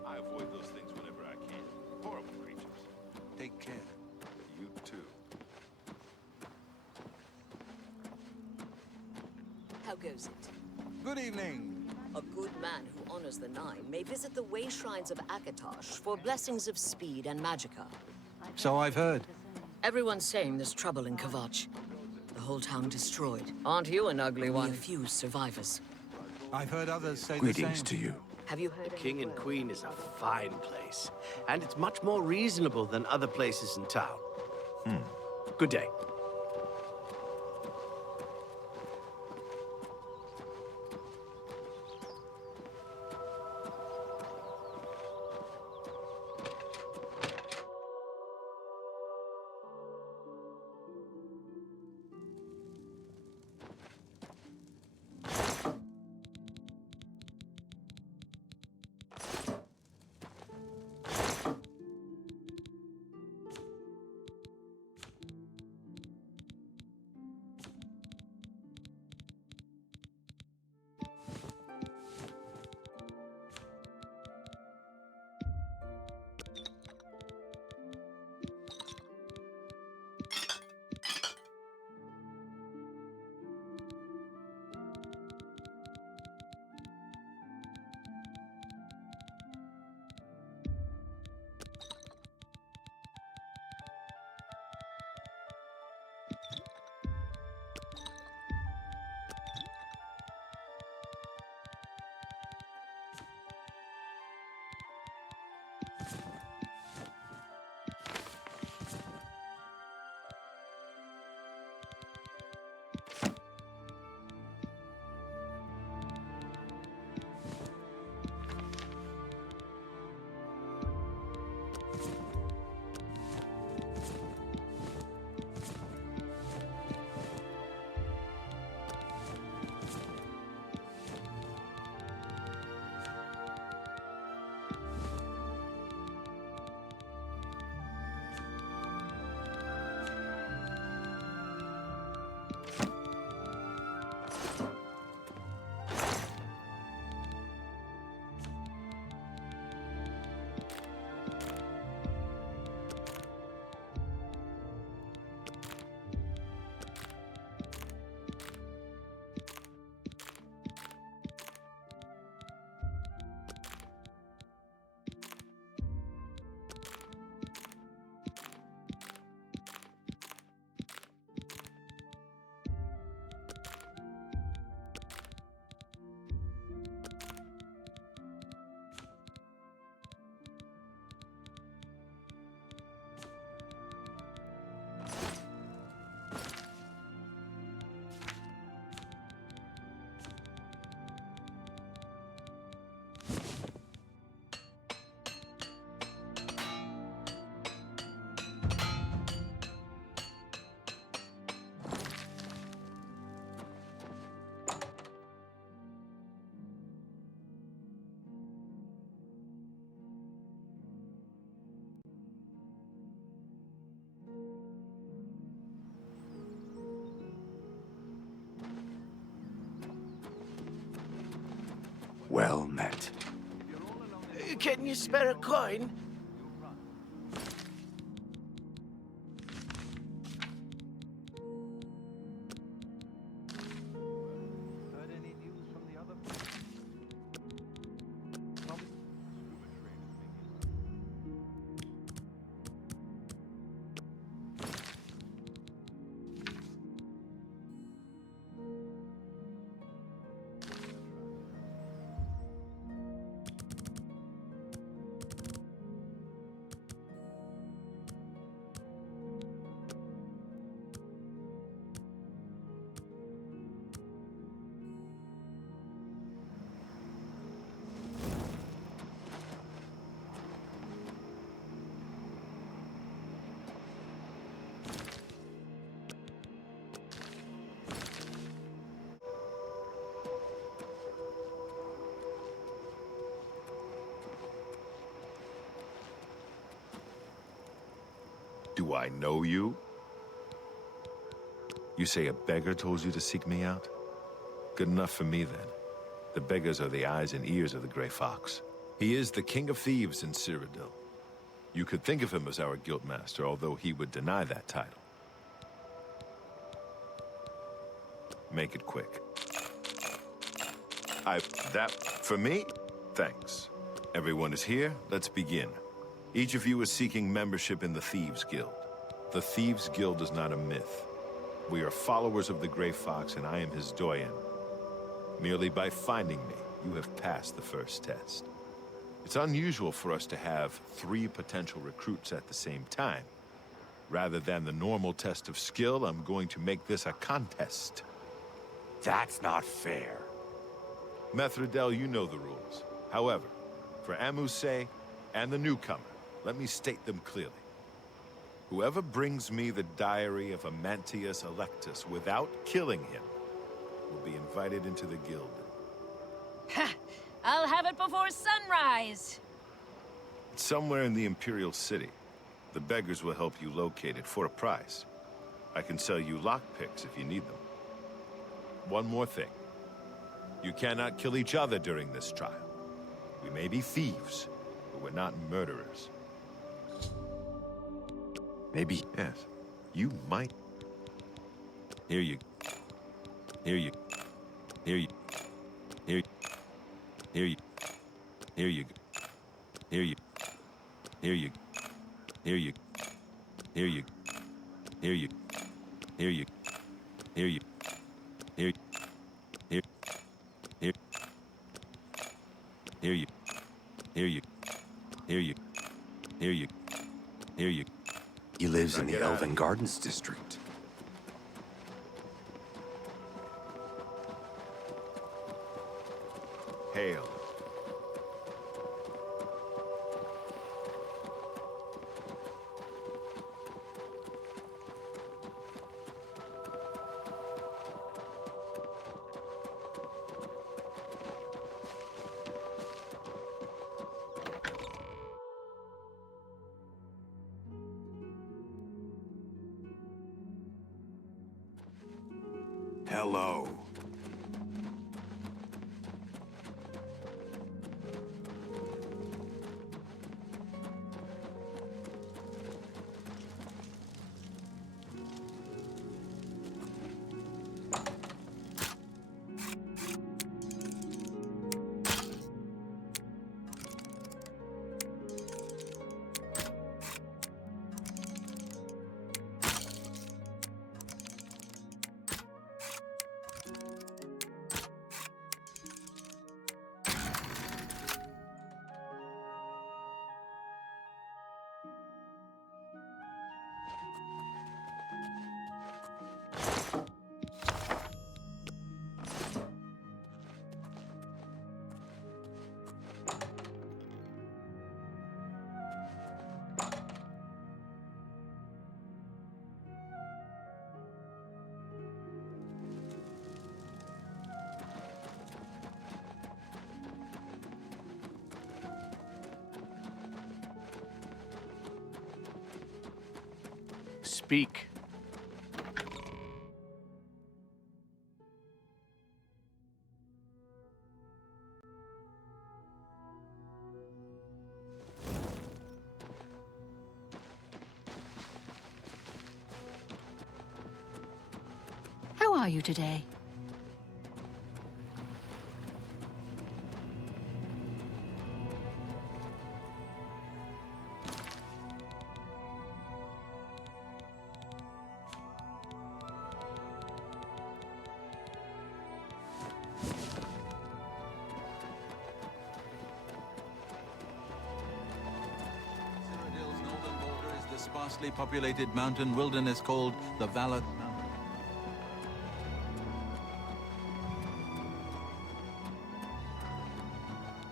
I avoid those things whenever I can. Horrible creatures. Take care. You too. How goes it? Good evening. A good man who honors the Nine may visit the way shrines of Akatosh for blessings of speed and magicka. So I've heard. Everyone's saying there's trouble in Kvatch. The whole town destroyed. Aren't you an ugly one? A few survivors. I've heard others say Greetings the same. to you. Have you heard The King and Queen is a fine place, and it's much more reasonable than other places in town. Good day. Well met. Can you spare a coin? Do I know you? You say a beggar told you to seek me out? Good enough for me, then. The beggars are the eyes and ears of the Grey Fox. He is the king of thieves in Cyrodiil. You could think of him as our guildmaster, although he would deny that title. Make it quick. That for me? Thanks. Everyone is here, let's begin. Each of you is seeking membership in the Thieves Guild. The Thieves Guild is not a myth. We are followers of the Grey Fox, and I am his doyen. Merely by finding me, you have passed the first test. It's unusual for us to have 3 potential recruits at the same time. Rather than the normal test of skill, I'm going to make this a contest. That's not fair. Methredel, you know the rules. However, for Amuse and the newcomer, let me state them clearly. Whoever brings me the diary of Amantius Electus without killing him will be invited into the guild. Ha! I'll have it before sunrise! It's somewhere in the Imperial City. The beggars will help you locate it for a price. I can sell you lockpicks if you need them. One more thing. You cannot kill each other during this trial. We may be thieves, but we're not murderers. Maybe. Yes. You might. Here you. Here you. Here you. Here you. Here you. Here you. Here you. Here you. Here you. Here you. Here you. Here you. Here you. Here. Here. Here. Here you. Here you. Here you. Here you. Here you. He lives in the Elven Gardens district. Hail. Hello. Speak. are you today? Cyrodiil's northern border is the sparsely populated mountain wilderness called the Valor Mountain.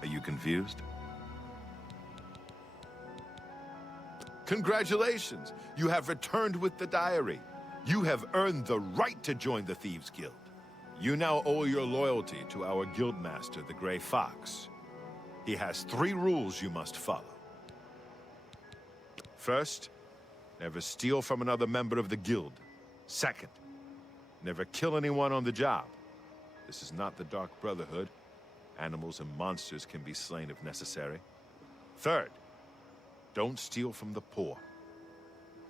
Are you confused? Congratulations! You have returned with the diary. You have earned the right to join the Thieves Guild. You now owe your loyalty to our guildmaster, the Grey Fox. He has 3 rules you must follow. First, never steal from another member of the guild. Second, never kill anyone on the job. This is not the Dark Brotherhood. Animals and monsters can be slain if necessary. Third, don't steal from the poor.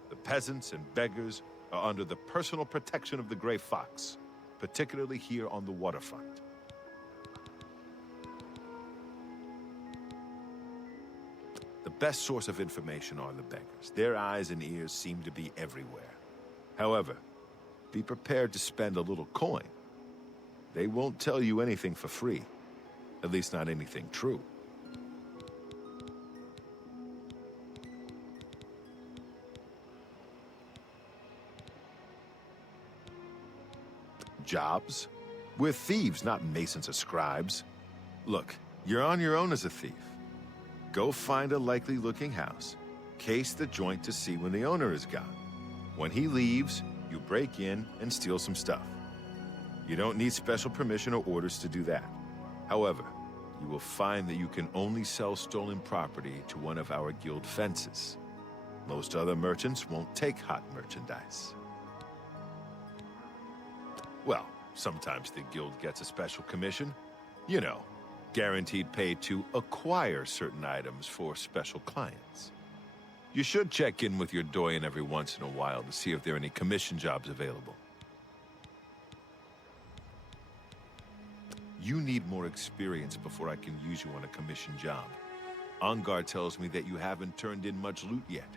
The peasants and beggars are under the personal protection of the Grey Fox, particularly here on the waterfront. The best source of information are the beggars. Their eyes and ears seem to be everywhere. However, be prepared to spend a little coin. They won't tell you anything for free. At least not anything true. Jobs? We're thieves, not masons or scribes. Look, you're on your own as a thief. Go find a likely-looking house, case the joint to see when the owner is gone. When he leaves, you break in and steal some stuff. You don't need special permission or orders to do that. However, you will find that you can only sell stolen property to one of our guild fences. Most other merchants won't take hot merchandise. Well, sometimes the guild gets a special commission. You know, guaranteed pay to acquire certain items for special clients. You should check in with your doyen every once in a while to see if there are any commission jobs available. You need more experience before I can use you on a commission job. Ongar tells me that you haven't turned in much loot yet.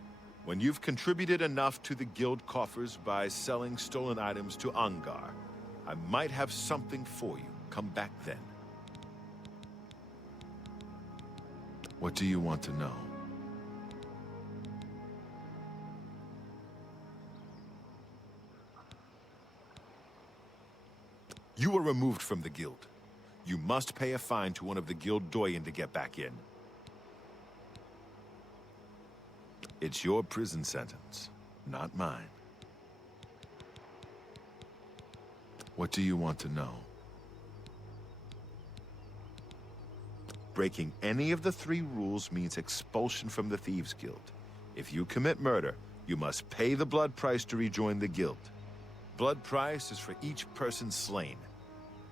When you've contributed enough to the guild coffers by selling stolen items to Ongar, I might have something for you. Come back then. What do you want to know? You were removed from the guild. You must pay a fine to one of the guild doyen to get back in. It's your prison sentence, not mine. What do you want to know? Breaking any of the 3 rules means expulsion from the Thieves Guild. If you commit murder, you must pay the blood price to rejoin the guild. Blood price is for each person slain.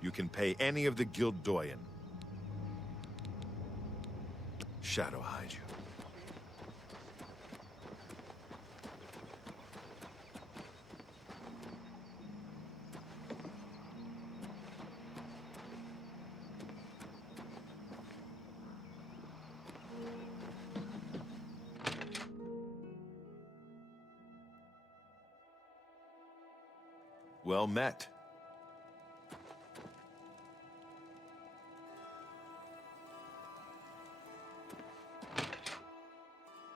You can pay any of the guild doyen. Shadow hide you. Well met.